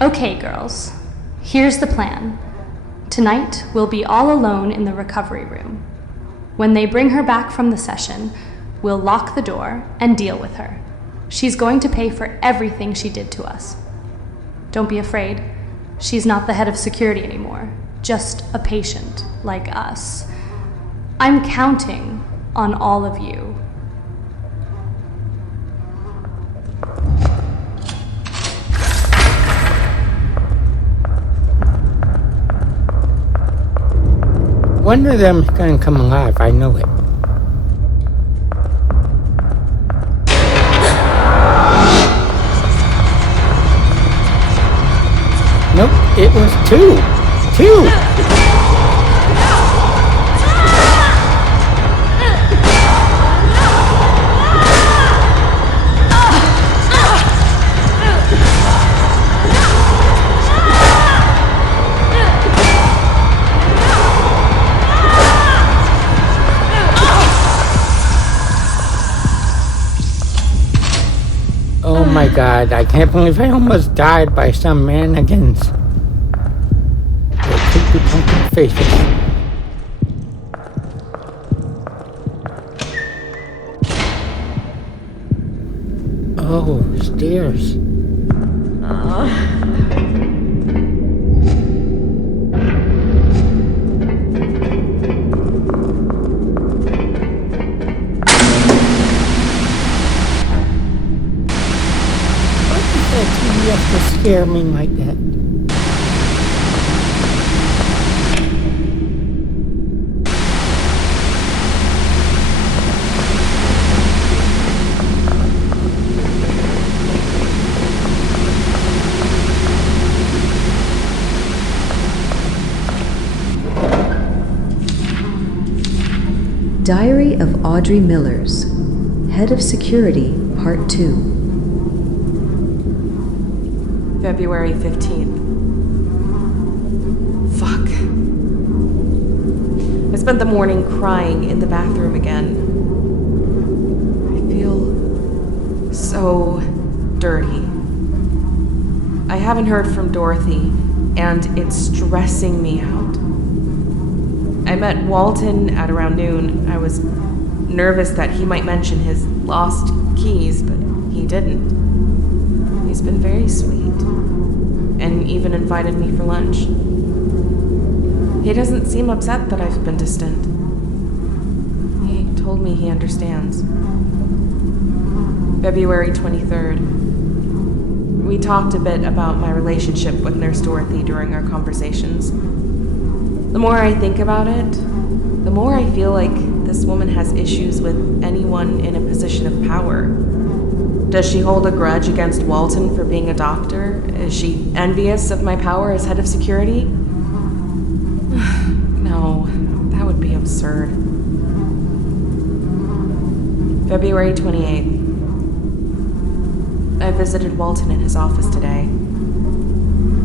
Okay, girls. Here's the plan. Tonight, we'll be all alone in the recovery room. When they bring her back from the session, we'll lock the door and deal with her. She's going to pay for everything she did to us. Don't be afraid. She's not the head of security anymore, just a patient like us. I'm counting on all of you. One of them's gonna come alive, I know it. Nope, it was 2. 2! Oh my god, I can't believe I almost died by some mannequins. They creepy pumpkin faces. Oh, stairs. You have to scare me like that. Diary of Audrey Millers, Head of Security, Part 2. February 15th. Fuck. I spent the morning crying in the bathroom again. I feel so dirty. I haven't heard from Dorothy, and it's stressing me out. I met Walton at around noon. I was nervous that he might mention his lost keys, but he didn't. He's been very sweet, and even invited me for lunch. He doesn't seem upset that I've been distant. He told me he understands. February 23rd. We talked a bit about my relationship with Nurse Dorothy during our conversations. The more I think about it, the more I feel like this woman has issues with anyone in a position of power. Does she hold a grudge against Walton for being a doctor? Is she envious of my power as head of security? No, that would be absurd. February 28th. I visited Walton in his office today.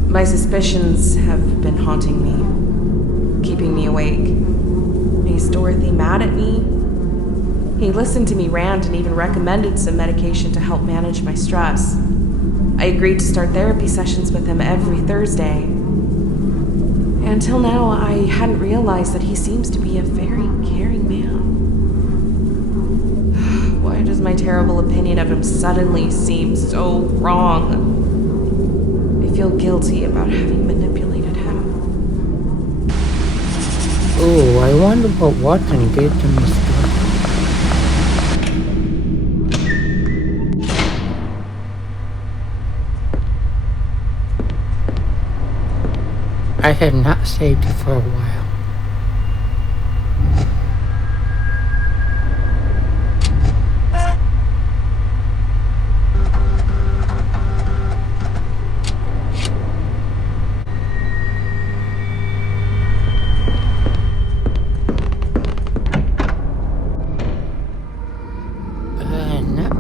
My suspicions have been haunting me, keeping me awake. Is Dorothy mad at me? He listened to me rant and even recommended some medication to help manage my stress. I agreed to start therapy sessions with him every Thursday. Until now, I hadn't realized that he seems to be a very caring man. Why does my terrible opinion of him suddenly seem so wrong? I feel guilty about having manipulated him. Ooh, I wonder what Watson did to Mr. I have not saved it for a while.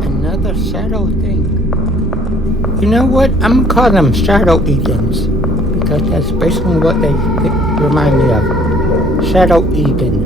Another shadow thing. You know what? I'm gonna call them Shadow Edens. Because that's basically what they remind me of. Shadow Eden.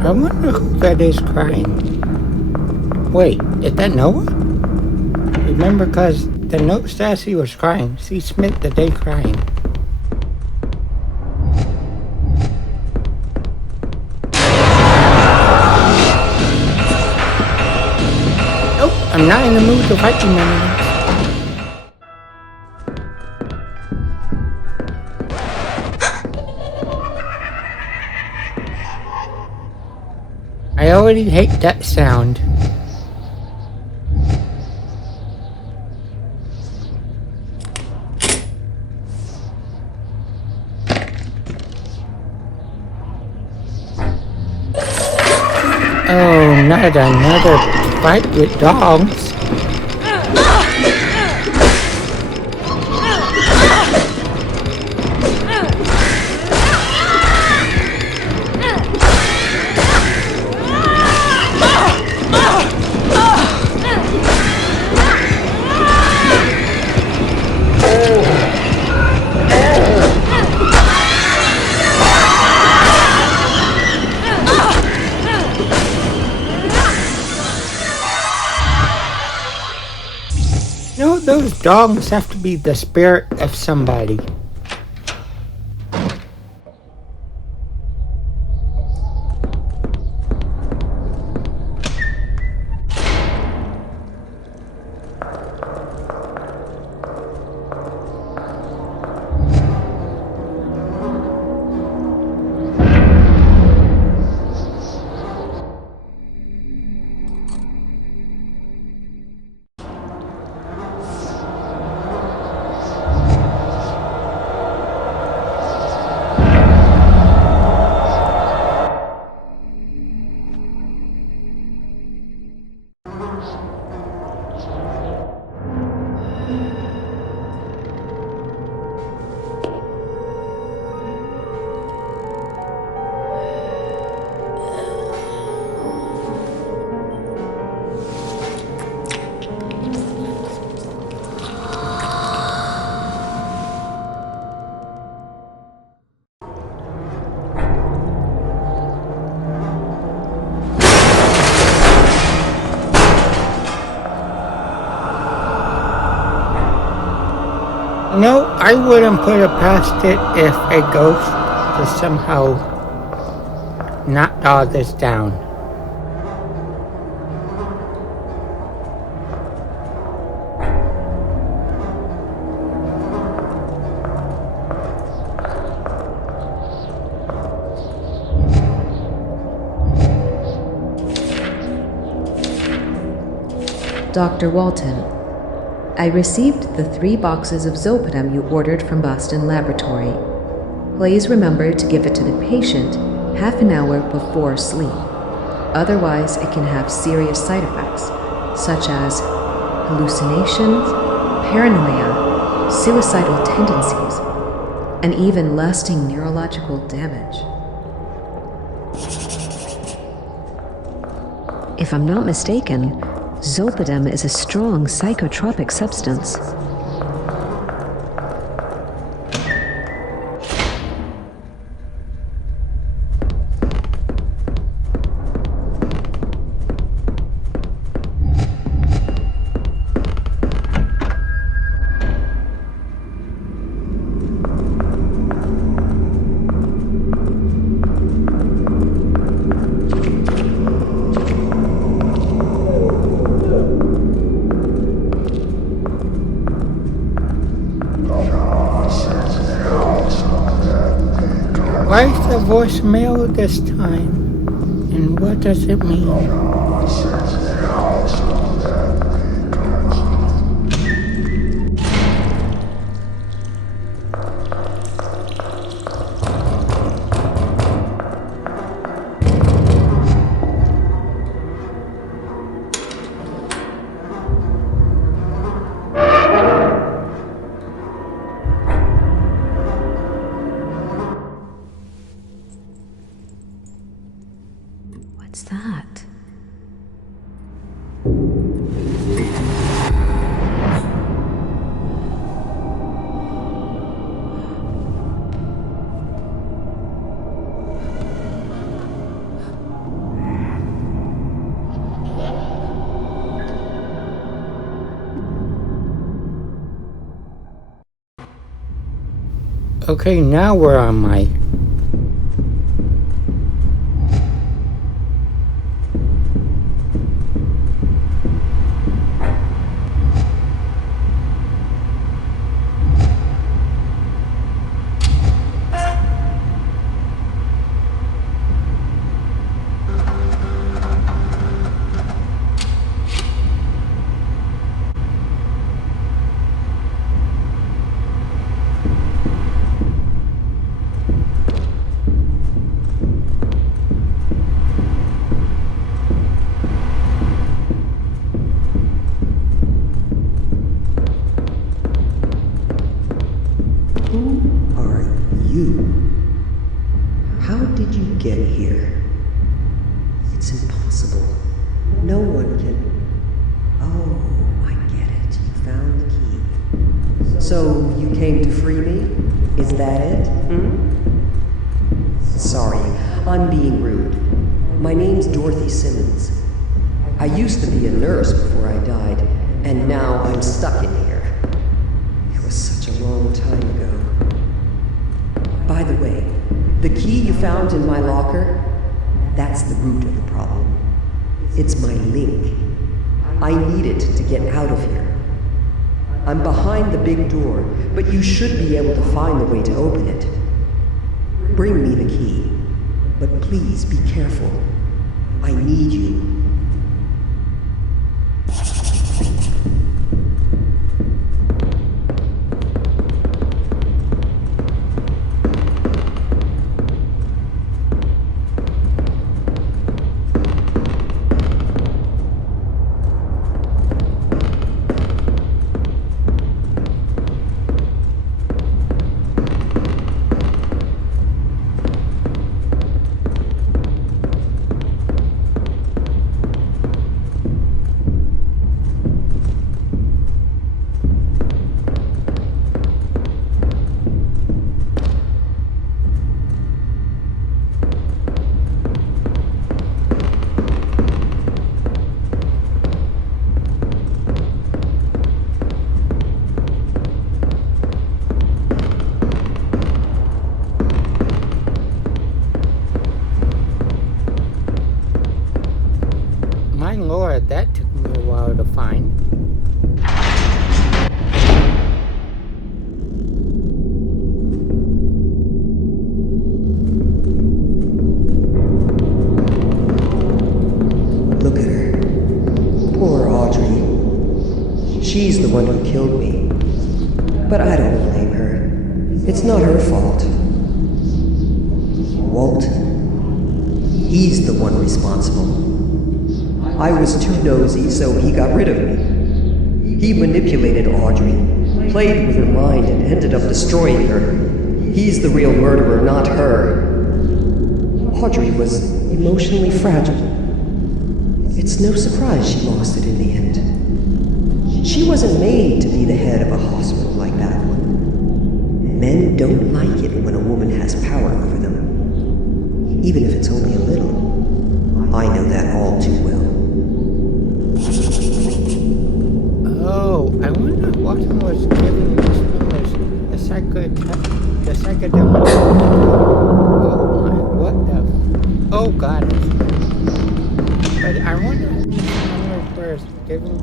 I wonder who that is crying. Wait, is that Noah? Remember, because the note says he was crying. He spent the day crying. Nope, I'm not in the mood to fight you, man. I already hate that sound. Oh, not another fight with dogs. No, those dogs have to be the spirit of somebody. No, I wouldn't put it past it if a ghost just somehow knocked all this down. Dr. Walton, I received the 3 boxes of Zolpidem you ordered from Boston Laboratory. Please remember to give it to the patient half an hour before sleep. Otherwise, it can have serious side effects, such as hallucinations, paranoia, suicidal tendencies, and even lasting neurological damage. If I'm not mistaken, Zolpidem is a strong psychotropic substance. Why is the voicemail this time? And what does it mean? What's that? Okay, now where am I? How did you get here? It's impossible. No one can... Oh, I get it. You found the key. So, you came to free me? Is that it? Sorry, I'm being rude. My name's Dorothy Simmons. I used to be a nurse before I died, and now I'm stuck in here. It was such a long time ago. By the way, the key you found in my locker, that's the root of the problem. It's my link. I need it to get out of here. I'm behind the big door, but you should be able to find the way to open it. Bring me the key, but please be careful. I need you. My lord, that took me a while to find. Look at her. Poor Audrey. She's the one who killed me. But I don't blame her. It's not her fault. Walt, he's the one responsible. I was too nosy, so he got rid of me. He manipulated Audrey, played with her mind, and ended up destroying her. He's the real murderer, not her. Audrey was emotionally fragile. It's no surprise she lost it in the end. She wasn't made to be the head of a hospital like that one. Men don't like it when a woman has power over them. Even if it's only a little. I know that all too well. Oh, I wonder what was giving these numbers the psychedelic. Oh my, what the? Oh god. But I wonder if these numbers were giving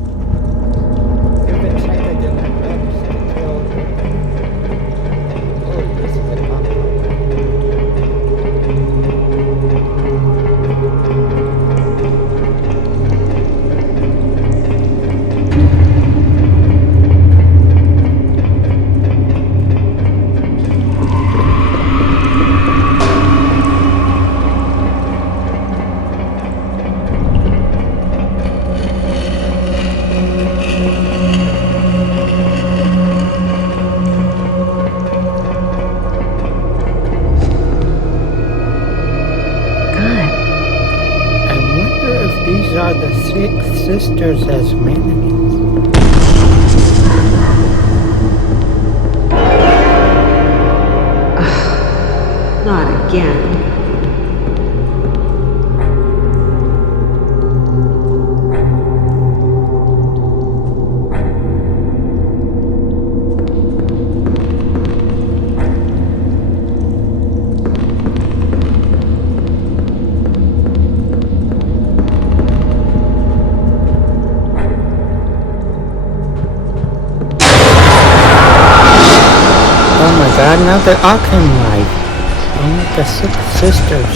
psychedelic drugs to kill. Oh, this is a pop. These are the 6 sisters as mannequins. Not again. God, now they all came alive. Only the 6 sisters.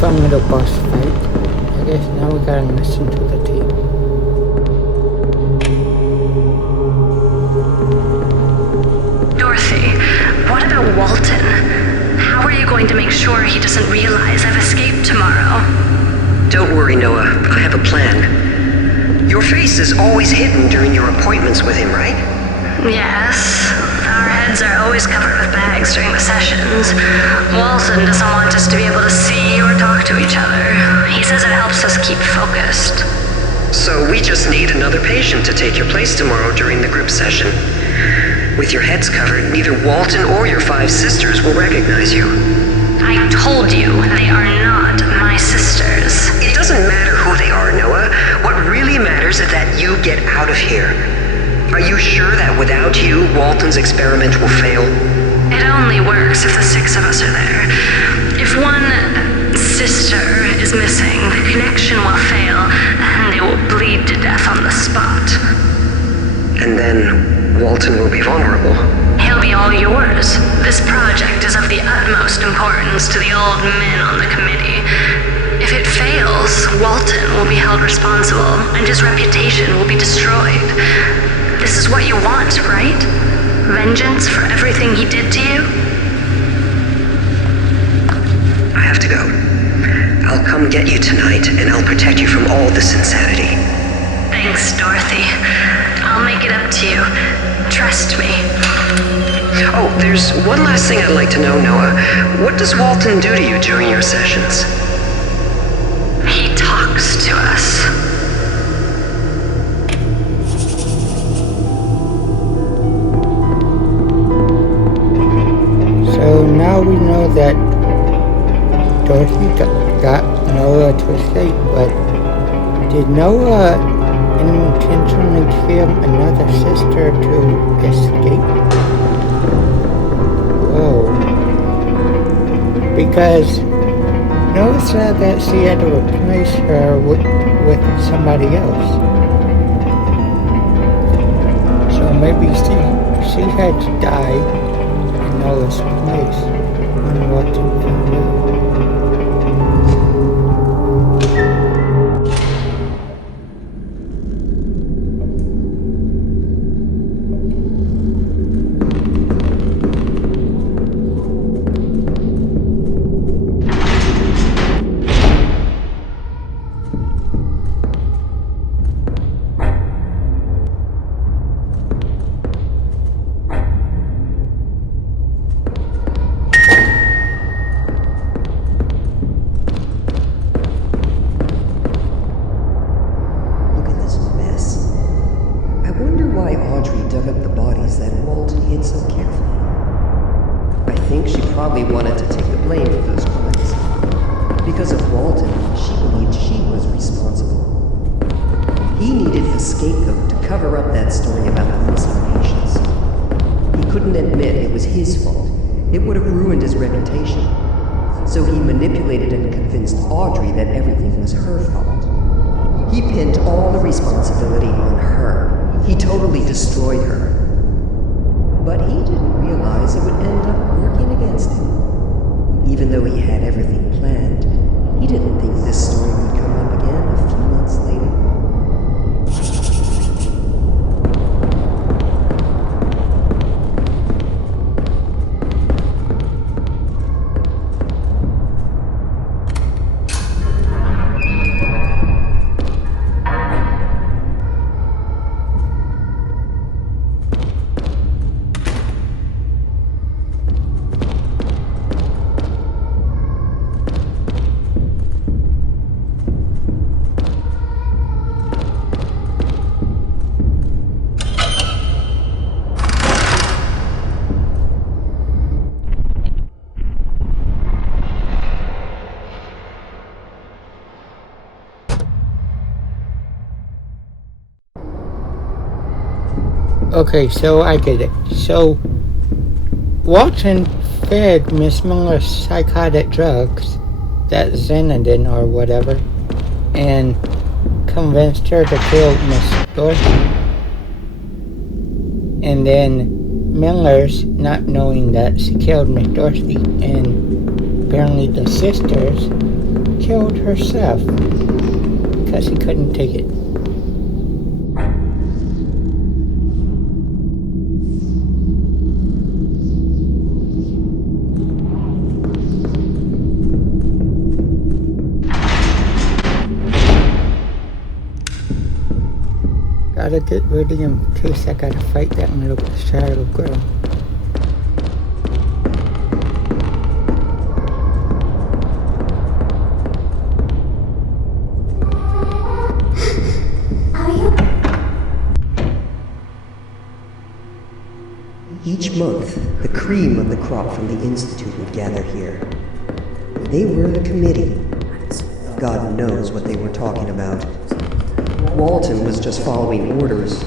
Fun little boss fight. I guess now we gotta listen to the team. Dorothy, what about Walton? How are you going to make sure he doesn't realize I've escaped tomorrow? Don't worry, Noah. I have a plan. Your face is always hidden during your appointments with him, right? Yes. Our heads are always covered with bags during the sessions. Walton doesn't want us to be able to see or talk to each other. He says it helps us keep focused. So we just need another patient to take your place tomorrow during the group session. With your heads covered, neither Walton or your 5 sisters will recognize you. I told you, they are not my sisters. It doesn't matter who they are, Noah. What really matters is that you get out of here. Are you sure that without you, Walton's experiment will fail? It only works if the 6 of us are there. If one sister is missing, the connection will fail, and they will bleed to death on the spot. And then Walton will be vulnerable. He'll be all yours. This project is of the utmost importance to the old men on the committee. If it fails, Walton will be held responsible, and his reputation will be destroyed. This is what you want, right? Vengeance for everything he did to you? I have to go. I'll come get you tonight, and I'll protect you from all this insanity. Thanks, Dorothy. I'll make it up to you. Trust me. Oh, there's one last thing I'd like to know, Noah. What does Walton do to you during your sessions? He talks to us. So now Dorothy got Noah to escape, but did Noah intentionally kill another sister to escape? Whoa. Because Noah said that she had to replace her with somebody else. So maybe she had to die in Noah's place when Walton found out. Okay, so I get it. So, Walton fed Miss Miller's psychotic drugs, that Xanadin or whatever, and convinced her to kill Miss Dorothy. And then Miller's, not knowing that she killed Miss Dorothy, and apparently the sisters, killed herself because she couldn't take it. Gotta get rid of him in case I gotta fight that little shadow girl. Each month, the cream of the crop from the Institute would gather here. They were the committee. God knows what they were talking about. Walton was just following orders,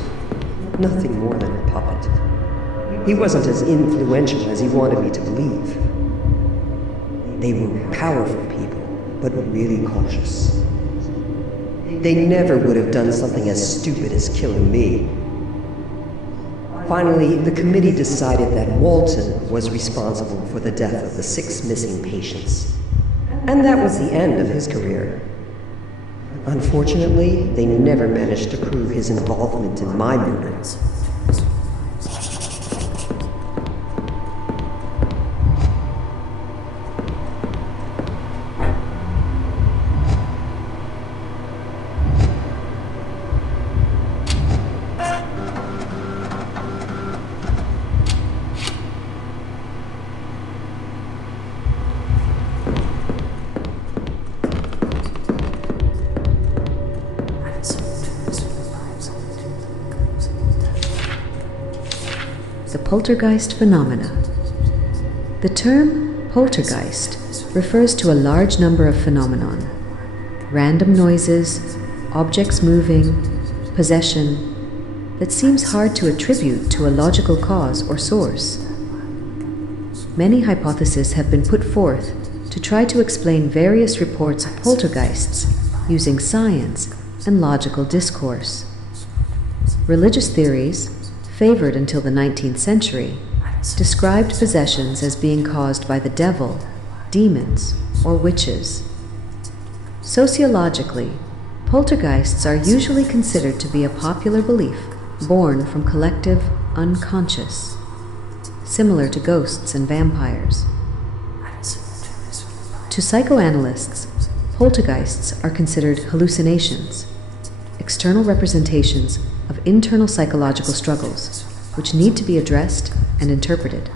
nothing more than a puppet. He wasn't as influential as he wanted me to believe. They were powerful people, but really cautious. They never would have done something as stupid as killing me. Finally, the committee decided that Walton was responsible for the death of the 6 missing patients. And that was the end of his career. Unfortunately, they never managed to prove his involvement in my murder. The poltergeist phenomena. The term poltergeist refers to a large number of phenomenon: random noises, objects moving, possession, that seems hard to attribute to a logical cause or source. Many hypotheses have been put forth to try to explain various reports of poltergeists using science and logical discourse. Religious theories, favored until the 19th century, described possessions as being caused by the devil, demons, or witches. Sociologically, poltergeists are usually considered to be a popular belief born from collective unconscious, similar to ghosts and vampires. To psychoanalysts, poltergeists are considered hallucinations, external representations of internal psychological struggles, which need to be addressed and interpreted.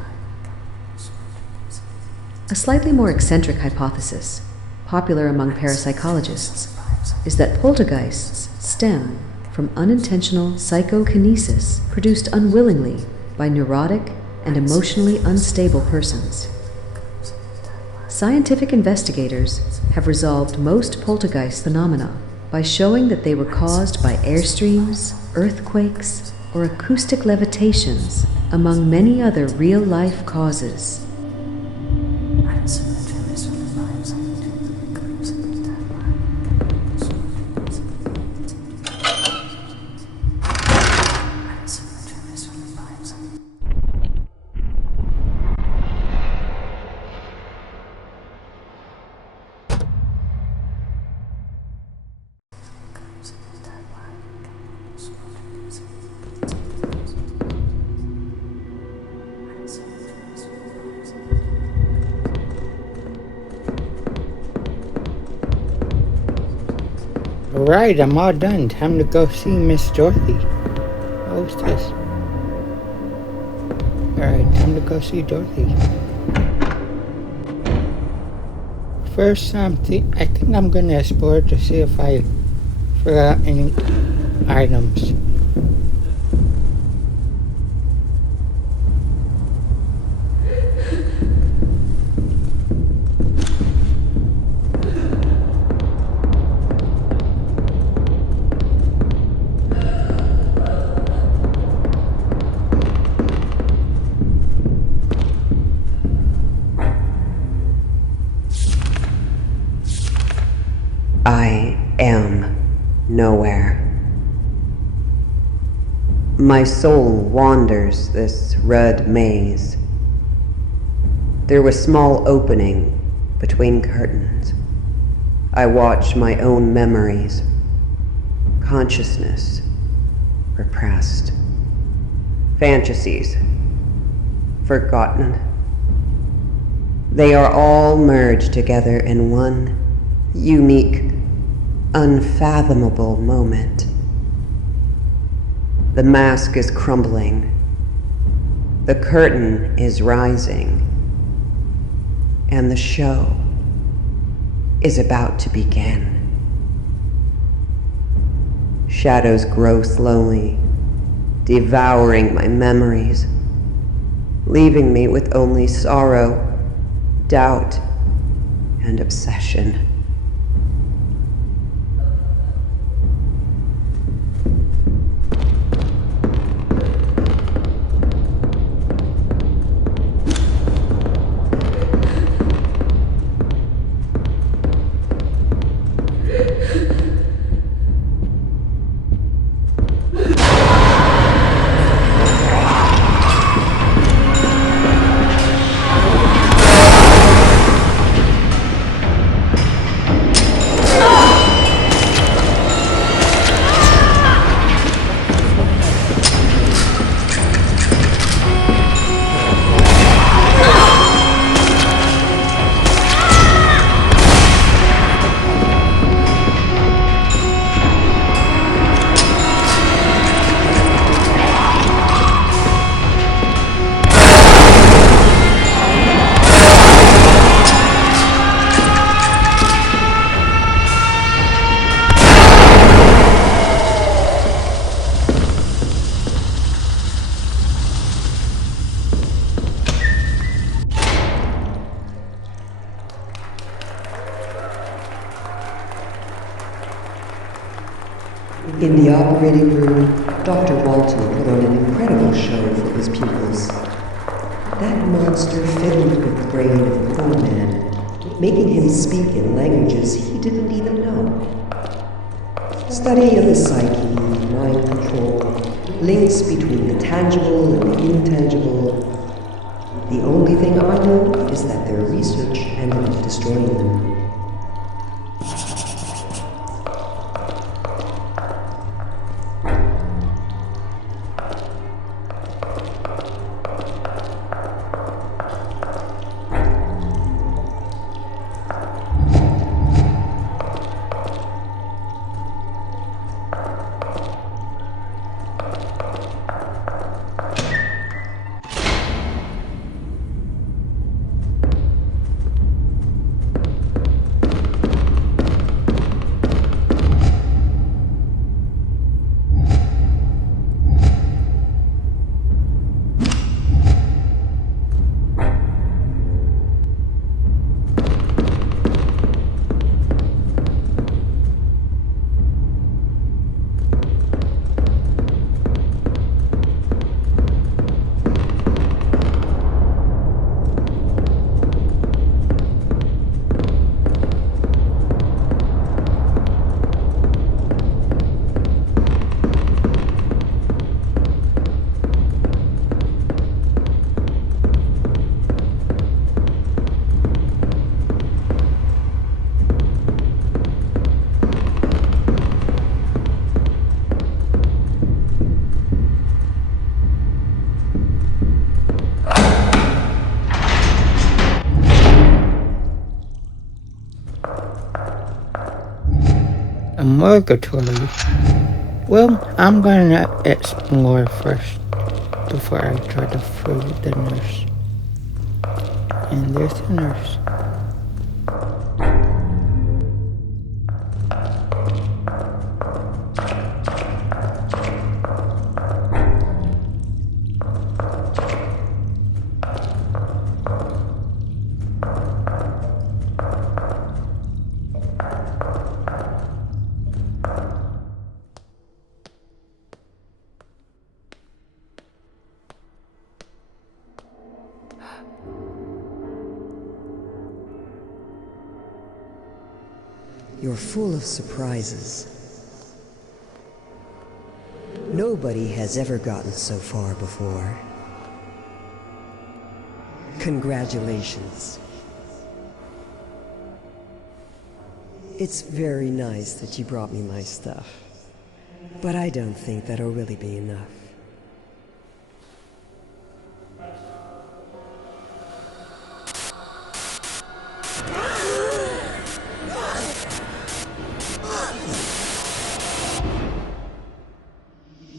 A slightly more eccentric hypothesis, popular among parapsychologists, is that poltergeists stem from unintentional psychokinesis produced unwillingly by neurotic and emotionally unstable persons. Scientific investigators have resolved most poltergeist phenomena by showing that they were caused by airstreams, earthquakes, or acoustic levitations, among many other real-life causes. Alright, I'm all done. Time to go see Miss Dorothy. What was this? Alright, time to go see Dorothy. First, I think I'm gonna explore to see if I forgot any items. I am nowhere. My soul wanders this red maze through a small opening between curtains. I watch my own memories, consciousness repressed, fantasies forgotten. They are all merged together in one unique, unfathomable moment. The mask is crumbling. The curtain is rising. And the show is about to begin. Shadows grow slowly, devouring my memories, leaving me with only sorrow, doubt, and obsession. In the operating room, Dr. Walton put on an incredible show for his pupils. That monster fiddled with the brain of the poor man, making him speak in languages he didn't even know. Study of the psyche, mind control, links between the tangible and the intangible. The only thing I know is that their research ended up destroying them. Murgatory. Well, I'm gonna explore first before I try to free the nurse. And there's the nurse. You're full of surprises. Nobody has ever gotten so far before. Congratulations. It's very nice that you brought me my stuff, but I don't think that'll really be enough.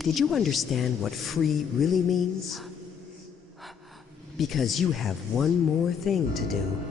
Did you understand what free really means? Because you have one more thing to do.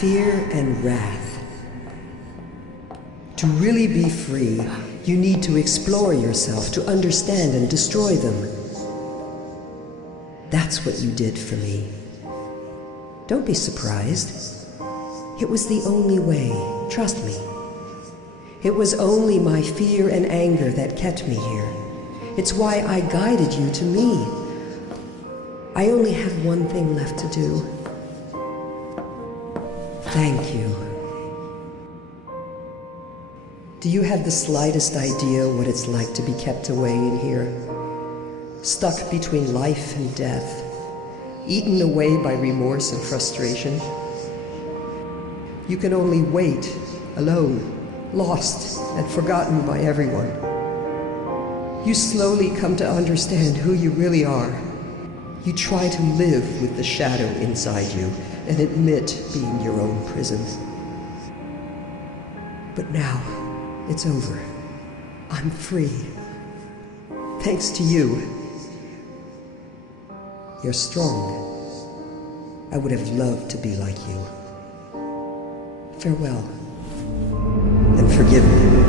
fear and wrath. To really be free, you need to explore yourself, to understand and destroy them. That's what you did for me. Don't be surprised. It was the only way, trust me. It was only my fear and anger that kept me here. It's why I guided you to me. I only have one thing left to do. Thank you. Do you have the slightest idea what it's like to be kept away in here? Stuck between life and death, eaten away by remorse and frustration. You can only wait, alone, lost and forgotten by everyone. You slowly come to understand who you really are. You try to live with the shadow inside you and admit being your own prison. But now, it's over. I'm free. Thanks to you. You're strong. I would have loved to be like you. Farewell. And forgive me.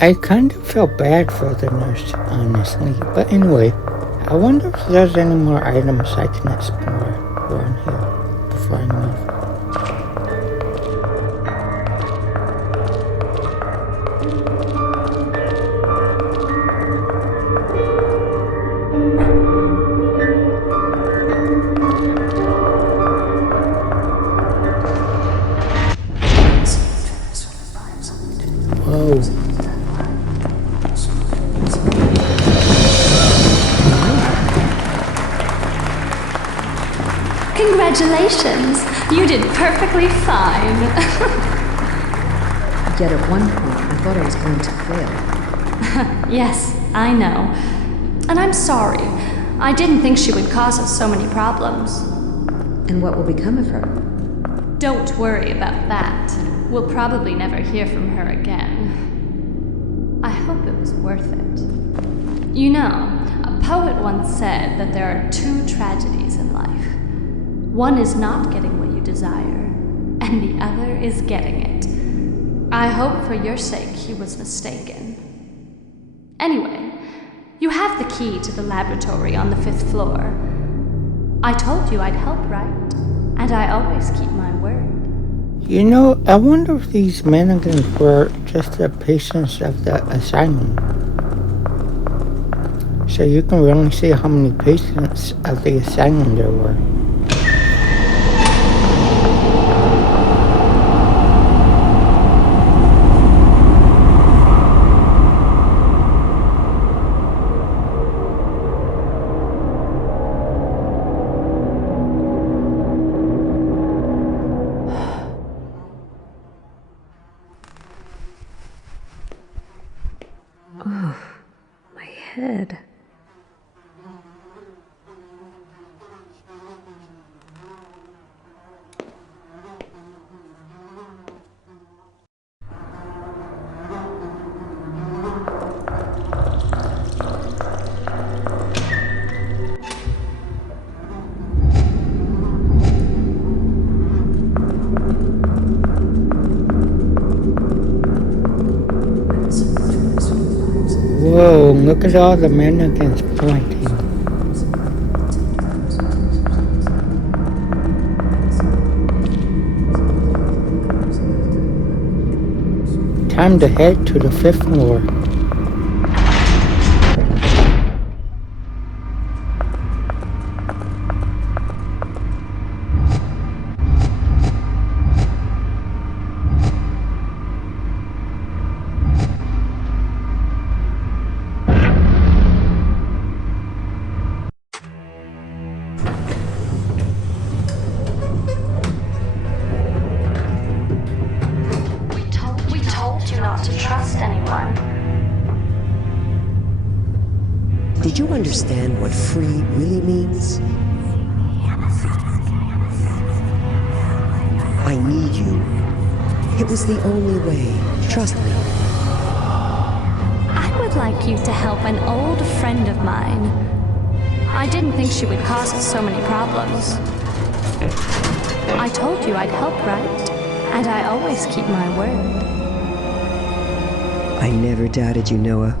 I kind of feel bad for the nurse, honestly. But anyway, I wonder if there's any more items I can explore around here before I leave. Whoa. Congratulations! You did perfectly fine. Yet at one point, I thought I was going to fail. Yes, I know. And I'm sorry. I didn't think she would cause us so many problems. And what will become of her? Don't worry about that. We'll probably never hear from her again. I hope it was worth it. You know, a poet once said that there are two tragedies in life. One is not getting what you desire, and the other is getting it. I hope for your sake he was mistaken. Anyway, you have the key to the laboratory on the 5th floor. I told you I'd help, right? And I always keep my word. You know, I wonder if these mannequins were just the patients of the asylum. So you can really see how many patients of the asylum there were. Head. Whoa, look at all the mannequins pointing. Time to head to the 5th floor. Did you understand what free really means? I need you. It was the only way. Trust me. I would like you to help an old friend of mine. I didn't think she would cause us so many problems. I told you I'd help, right? And I always keep my word. I never doubted you, Noah.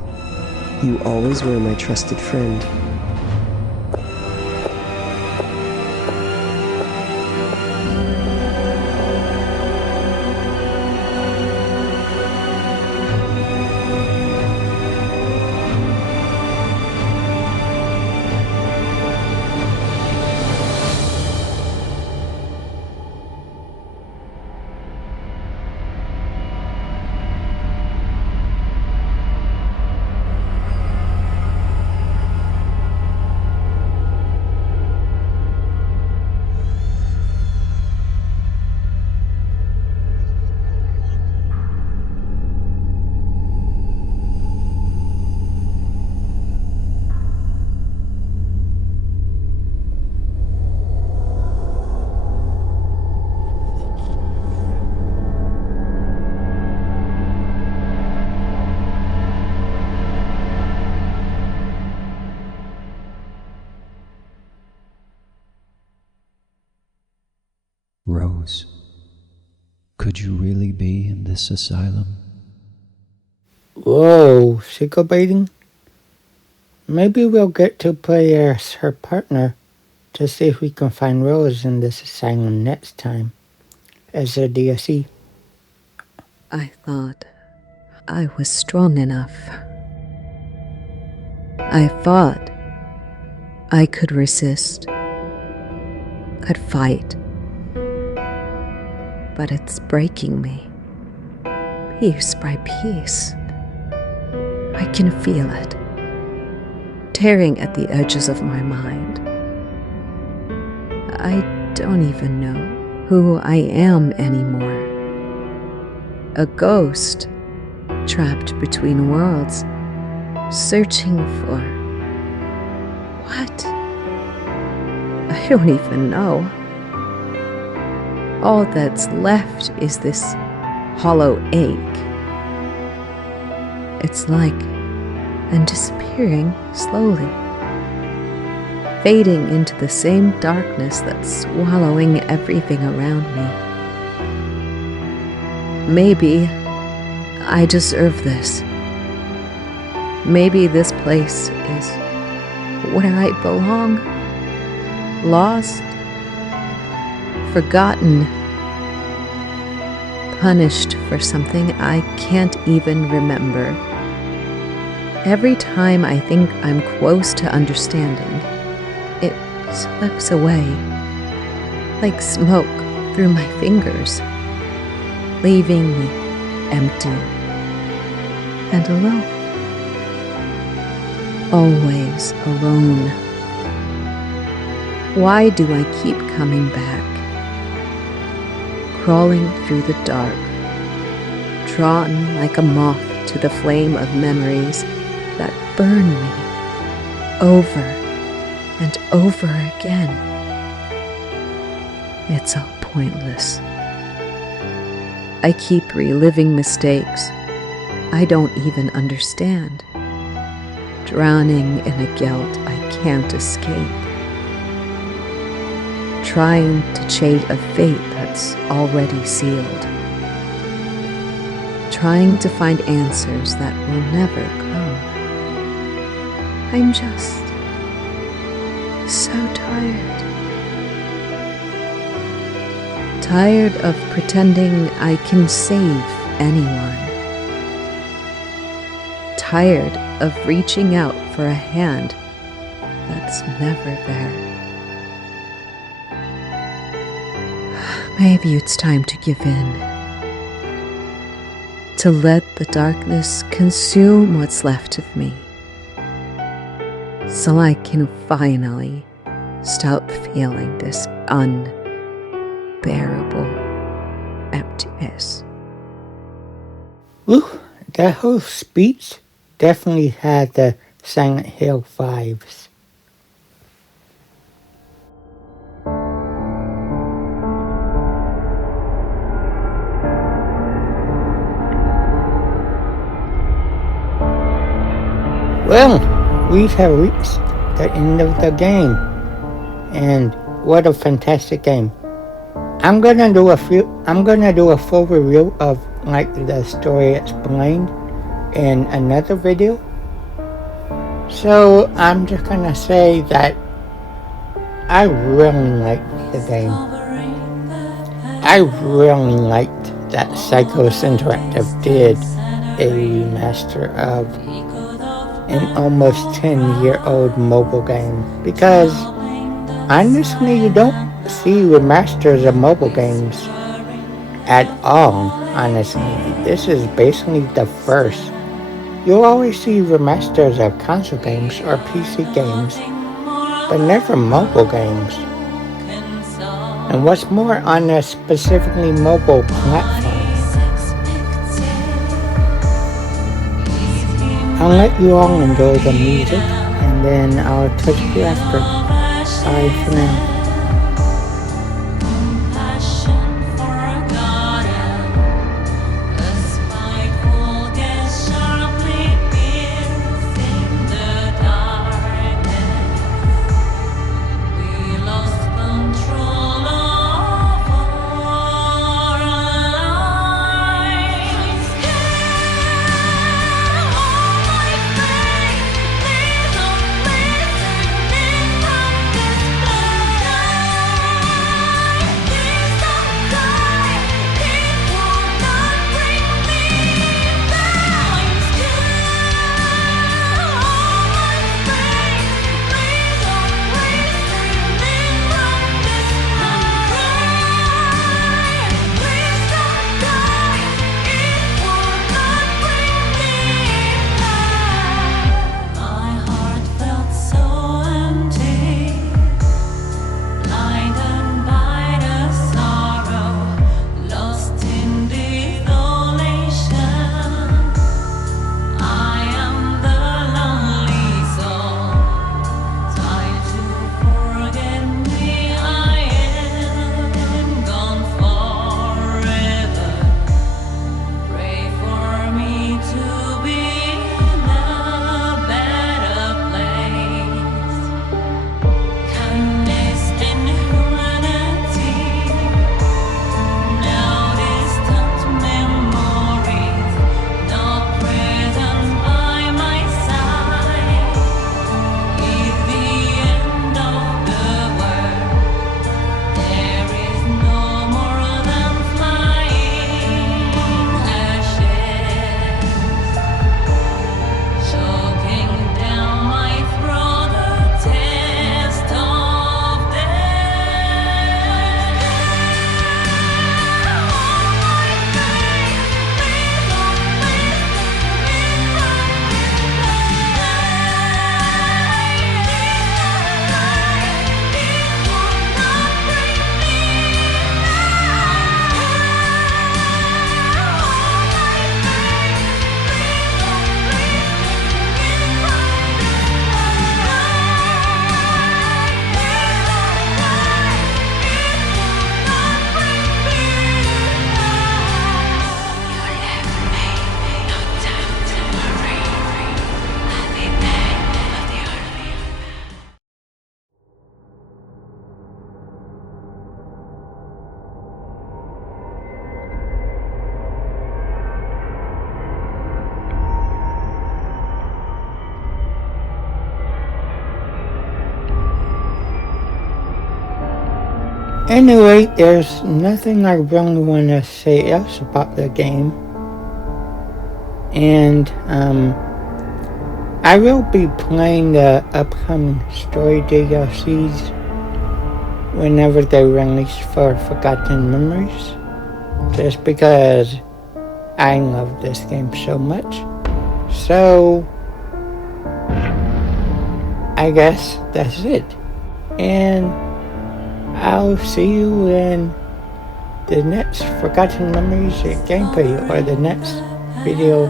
You always were my trusted friend. Rose, could you really be in this asylum? Whoa, sicko baiting? Maybe we'll get to play as her partner to see if we can find Rose in this asylum next time as a DSE. I thought I was strong enough. I thought I could resist. I'd fight. But it's breaking me, piece by piece. I can feel it, tearing at the edges of my mind. I don't even know who I am anymore. A ghost, trapped between worlds, searching for... what? I don't even know. All that's left is this hollow ache. It's like I'm disappearing slowly, fading into the same darkness that's swallowing everything around me. Maybe I deserve this. Maybe this place is where I belong. Lost, forgotten, punished for something I can't even remember. Every time I think I'm close to understanding, it slips away, like smoke through my fingers, leaving me empty and alone. Always alone. Why do I keep coming back? Crawling through the dark, drawn like a moth to the flame of memories that burn me over and over again. It's all pointless. I keep reliving mistakes I don't even understand, drowning in a guilt I can't escape, trying to change a fate that's already sealed, trying to find answers that will never come. I'm just so tired. Tired of pretending I can save anyone. Tired of reaching out for a hand that's never there. Maybe it's time to give in. To let the darkness consume what's left of me. So I can finally stop feeling this unbearable emptiness. Woo, that whole speech definitely had the Silent Hill 5s. Well, we have reached the end of the game, and what a fantastic game. I'm gonna do a full review of the story explained in another video. So I'm just gonna say that I really liked the game. I really liked that Psychos Interactive did a remaster of an almost 10-year-old mobile game, because honestly you don't see remasters of mobile games at all. Honestly, this is basically the first. You'll always see remasters of console games or PC games, but never mobile games. And what's more, on a specifically mobile platform. I'll let you all enjoy the music, and then I'll touch you after. Bye for now. Anyway, there's nothing I really want to say else about the game. And, I will be playing the upcoming story DLCs whenever they release for Forgotten Memories. Just because I love this game so much. So, I guess that's it. And I'll see you in the next Forgotten Memories gameplay, or the next video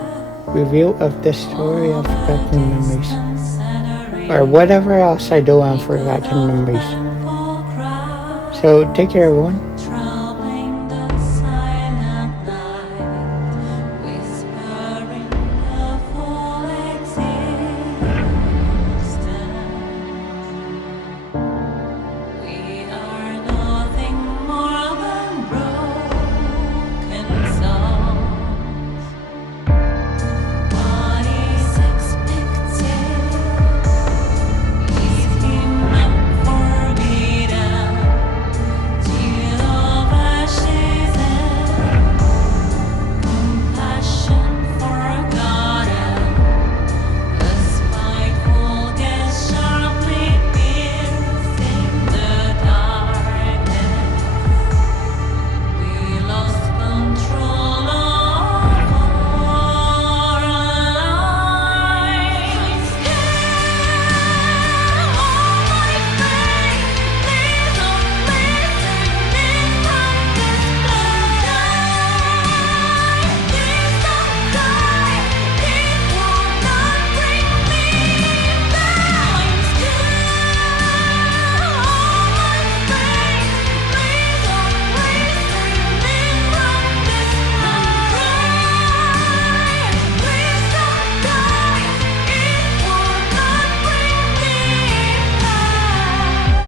review of this story of Forgotten Memories. Or whatever else I do on Forgotten Memories. So take care, everyone.